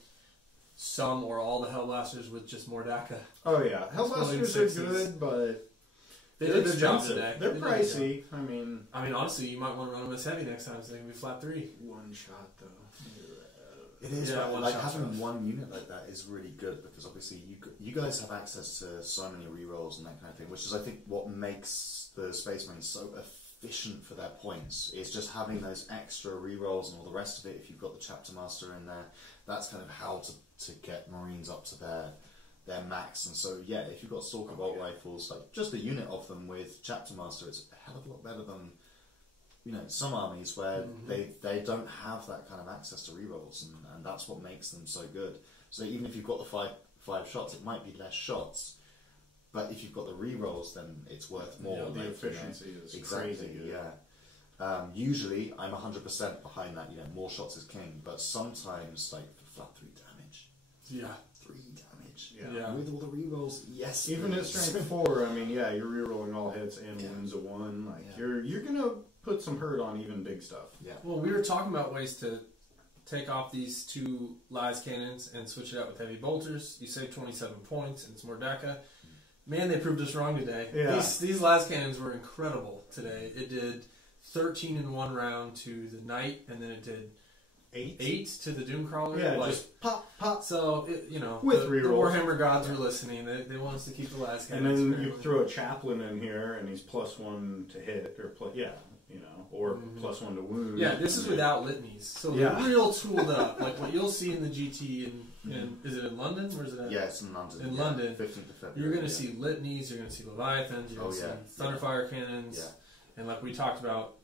some or all the Hellblasters with just more DACA. Oh yeah, Hellblasters are Sixes. good, but They they're did their job expensive. today. They're They did their pricey. I mean, job. I mean, honestly, you might want to run them as heavy next time, so they can be flat 3. one shot though. It is, Yeah, but one like shot's having rough. one unit like that is really good because obviously you guys have access to so many rerolls and that kind of thing, which is I think what makes the Space Marines so efficient for their points is just having those extra rerolls and all the rest of it. If you've got the Chapter Master in there, that's kind of how to get Marines up to their max. And so yeah, if you've got Stalker Bolt rifles, like just a unit of them with Chapter Master, it's a hell of a lot better than some armies where they don't have that kind of access to rerolls, and that's what makes them so good. So even if you've got the five shots, it might be less shots, but if you've got the rerolls, then it's worth more. Yeah, the efficiency is exactly, crazy good. yeah. Usually, I'm 100% behind that. More shots is king, but sometimes like flat 3 damage, Yeah. 3 damage, Yeah. with all the rerolls. Yes, Even at please. strength 4, I mean, yeah, you're rerolling all hits and wins a 1. Like you're gonna put some hurt on even big stuff. Yeah. Well, we were talking about ways to take off these 2 las cannons and switch it out with heavy bolters. You save 27 points and it's more DACA. Man, they proved us wrong today. Yeah. These las cannons were incredible today. It did 13 in one round to the Knight, and then it did 8 to the Doomcrawler. Yeah, just pop, pop. So, With the rerolls. Warhammer gods were listening. They want us to keep the last guy. And then you throw a chaplain in here, and he's +1 to hit, or +1 to wound. Yeah, this is without litanies. So they're real tooled up. Like what you'll see in the GT is it in London? Or is it at? Yeah, it's in London. In London. 15th of February. You're going to see litanies, you're going to see Leviathans, you're going to see Thunderfire cannons. Yeah. And like we talked about,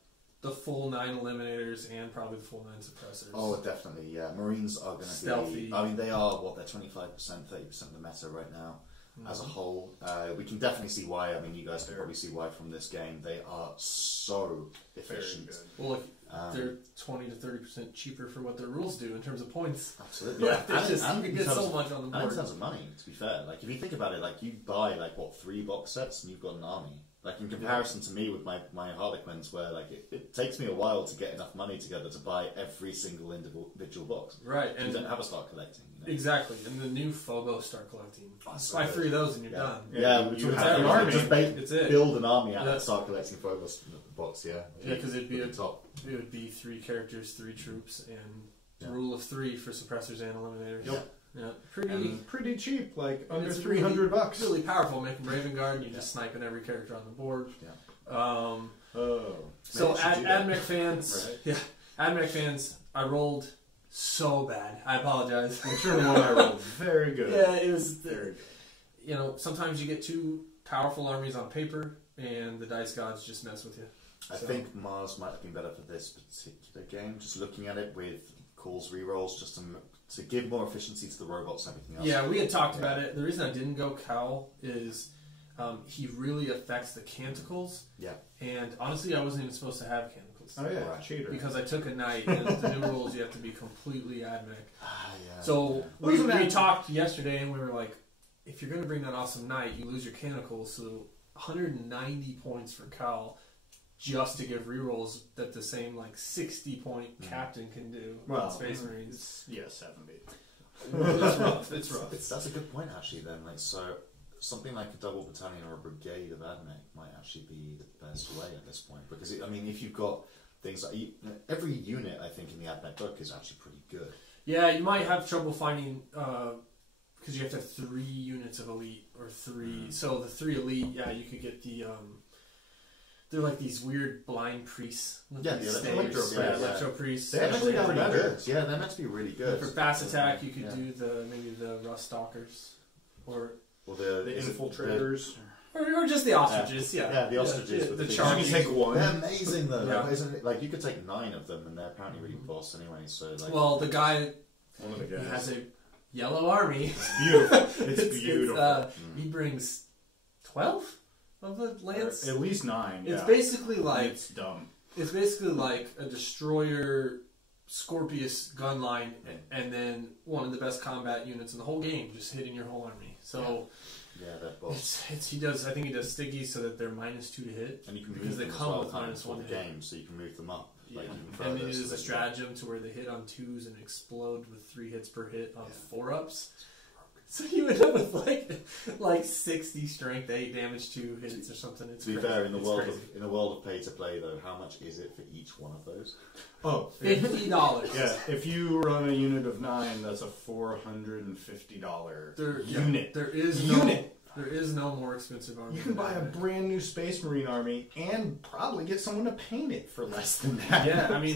the full 9 eliminators and probably the full 9 suppressors. Oh, definitely, yeah. Marines are going to be... Stealthy. I mean, they are, they're 25%, 30% of the meta right now as a whole. We can definitely see why. I mean, you guys can probably see why from this game. They are so efficient. Well, look, they're 20 to 30% cheaper for what their rules do in terms of points. Absolutely. Yeah, you can get so much on the board. And in terms of money, to be fair. Like, if you think about it, like, you buy, 3 box sets and you've got an army. Like, in comparison to me with my Harlequins, where, it takes me a while to get enough money together to buy every single individual box. Right. And you don't have a start collecting. Exactly. And the new Phobos start collecting. Buy 3 of those and you're done. Yeah, you have an army. Just build an army out and start collecting Phobos box, yeah. Yeah, because it would be 3 characters, 3 troops, and rule of 3 for suppressors and eliminators. Yep. Yeah, pretty cheap, under it's $300. It's really powerful. Make them Raven Guard, and you're just sniping every character on the board. Yeah. So Ad Mech fans, Ad Mech fans, I rolled so bad. I apologize. I'm sure the one I rolled very good. Yeah, it was very good. Sometimes you get too powerful armies on paper, and the dice gods just mess with you. I think Mars might have been better for this particular game. Just looking at it with calls rerolls, just to give more efficiency to the robots and everything else. Yeah, we had talked about it. The reason I didn't go Cowl is he really affects the canticles. Yeah. And honestly, I wasn't even supposed to have canticles. Oh yeah, cheater. Because I took a Knight, and the new rules you have to be completely Ad Mech. Yeah. So we talked yesterday, and we were like, if you're going to bring that awesome Knight, you lose your canticles, so 190 points for Cowl. Just to give rerolls that the same 60-point captain can do. Well, Space Marines. 70. It's rough. It's rough. That's a good point actually. Then, so something like a double battalion or a brigade of Ad Mech might actually be the best way at this point, because if you've got things like every unit, I think in the Ad Mech book is actually pretty good. Yeah, you might have trouble finding because you have to have 3 units of elite or 3. So the 3 elite, you could get the. They're like these weird blind priests. Electro priests. They actually got better. Yeah, they're meant to be really good. For fast attack, you could do maybe the Rust Stalkers, or the infiltrators, or just the ostriches. Yeah, the ostriches. The charge. You can take 1. They're amazing though. Yeah. Isn't it? You could take 9 of them, and they're apparently really boss anyway. So well, the guy, one of the guys, he has a yellow army. It's beautiful. It's beautiful. He brings 12. Of the lance, at least 9. It's basically it's dumb. It's basically like a destroyer, Scorpius gun line, and then one of the best combat units in the whole game, just hitting your whole army. So that boss. I think he does stiggies so that they're -2 to hit, and you can because they come with -1 the game, so you can move them up. Yeah. And it is a stratagem to where they hit on 2s and explode with 3 hits per hit on 4-ups. So you end up with like 60 strength, 8 damage, 2 hits or something. It's to be fair, in the world of pay to play though, how much is it for each one of those? Oh, $50. Yeah, if you run a unit of 9, that's a $450 unit. There is no more expensive army. You can buy a brand new Space Marine army and probably get someone to paint it for less than that. Yeah, I mean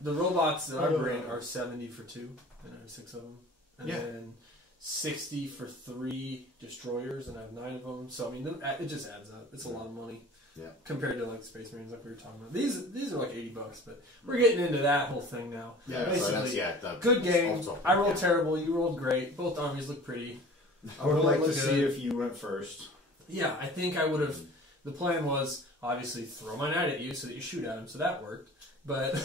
the robots that I bring are 70 for 2, and I have 6 of them. And then 60 for 3 destroyers, and I have 9 of them. So I mean, it just adds up. It's a lot of money, compared to Space Marines, like we were talking about. These are like $80, but we're getting into that whole thing now. Yeah, basically, good game. I rolled terrible. You rolled great. Both armies look pretty. I would like to see if you went first. Yeah, I think I would have. The plan was obviously throw my knight at you so that you shoot at him. So that worked, but.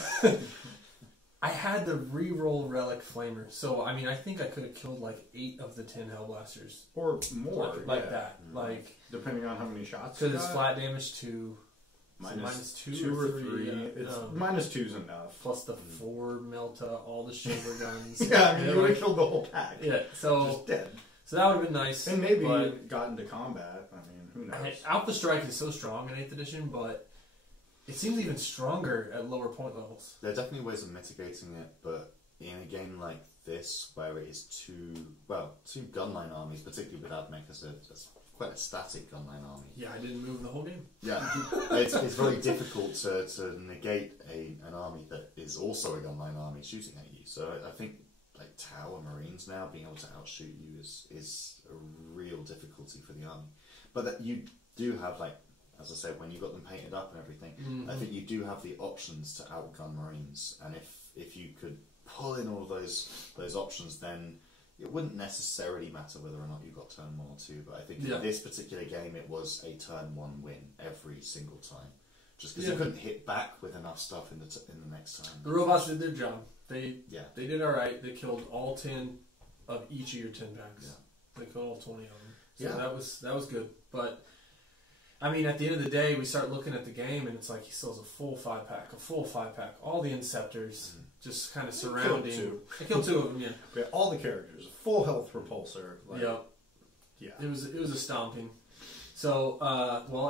I had the reroll relic flamer, so I mean, I think I could have killed 8 of the 10 Hellblasters, or more, that, depending on how many shots. Because it's flat damage to -2 or 3. It's -2's enough. Plus the 4 Melta, all the Shaver guns. Yeah, I mean, you would have killed the whole pack. Yeah, so just dead. So that would have been nice. And maybe got into combat. I mean, who knows? Alpha Strike is so strong in 8th edition, but It seems even stronger at lower point levels. There are definitely ways of mitigating it, but in a game like this, where it is two gunline armies, particularly with Ad Mech as quite a static gunline army. Yeah, I didn't move the whole game. Yeah, it's very difficult to negate an army that is also a gunline army shooting at you. So I think like Tower Marines now being able to outshoot you is a real difficulty for the army. But that you do have, like, as I said, when you got them painted up and everything, I think you do have the options to outgun Marines, and if you could pull in all those options, then it wouldn't necessarily matter whether or not you got turn 1 or 2, but I think in this particular game it was a turn 1 win every single time. Just because you couldn't hit back with enough stuff in the next turn. The robots did their job. They did alright. They killed all 10 of each of your 10 packs. Yeah. They killed all 20 of them. So that was good. But, I mean, at the end of the day, we start looking at the game and it's like he still has a full 5-pack, all the Inceptors. Just kind of surrounding. I killed 2 of them. Yeah. We had all the characters, a full health repulsor. Like, yeah. It was a stomping. So,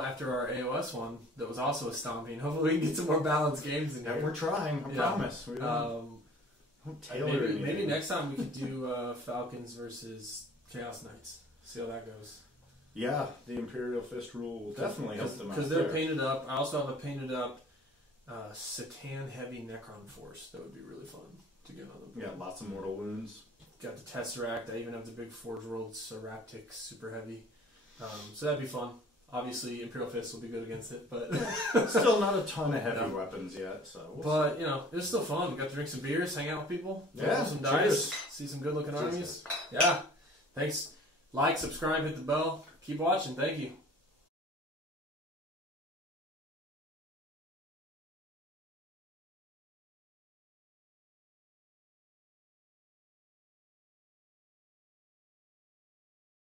after our AOS one, that was also a stomping. Hopefully, we can get some more balanced games in here. We're trying. I promise. We maybe next time we could do Falcons versus Chaos Knights. See how that goes. Yeah, the Imperial Fist rule will definitely help them out. Because they're painted up. I also have a painted up Satan Heavy Necron Force. That would be really fun to get on the board. Yeah, lots of mortal wounds. Got the Tesseract. I even have the big Forge World Seraptic Super Heavy. So that'd be fun. Obviously, Imperial Fist will be good against it, but still not a ton of heavy weapons yet. So, but you know, it was still fun. We got to drink some beers, hang out with people, roll some dice, see some good looking armies. Yeah, thanks. Like, subscribe, hit the bell. Keep watching. Thank you.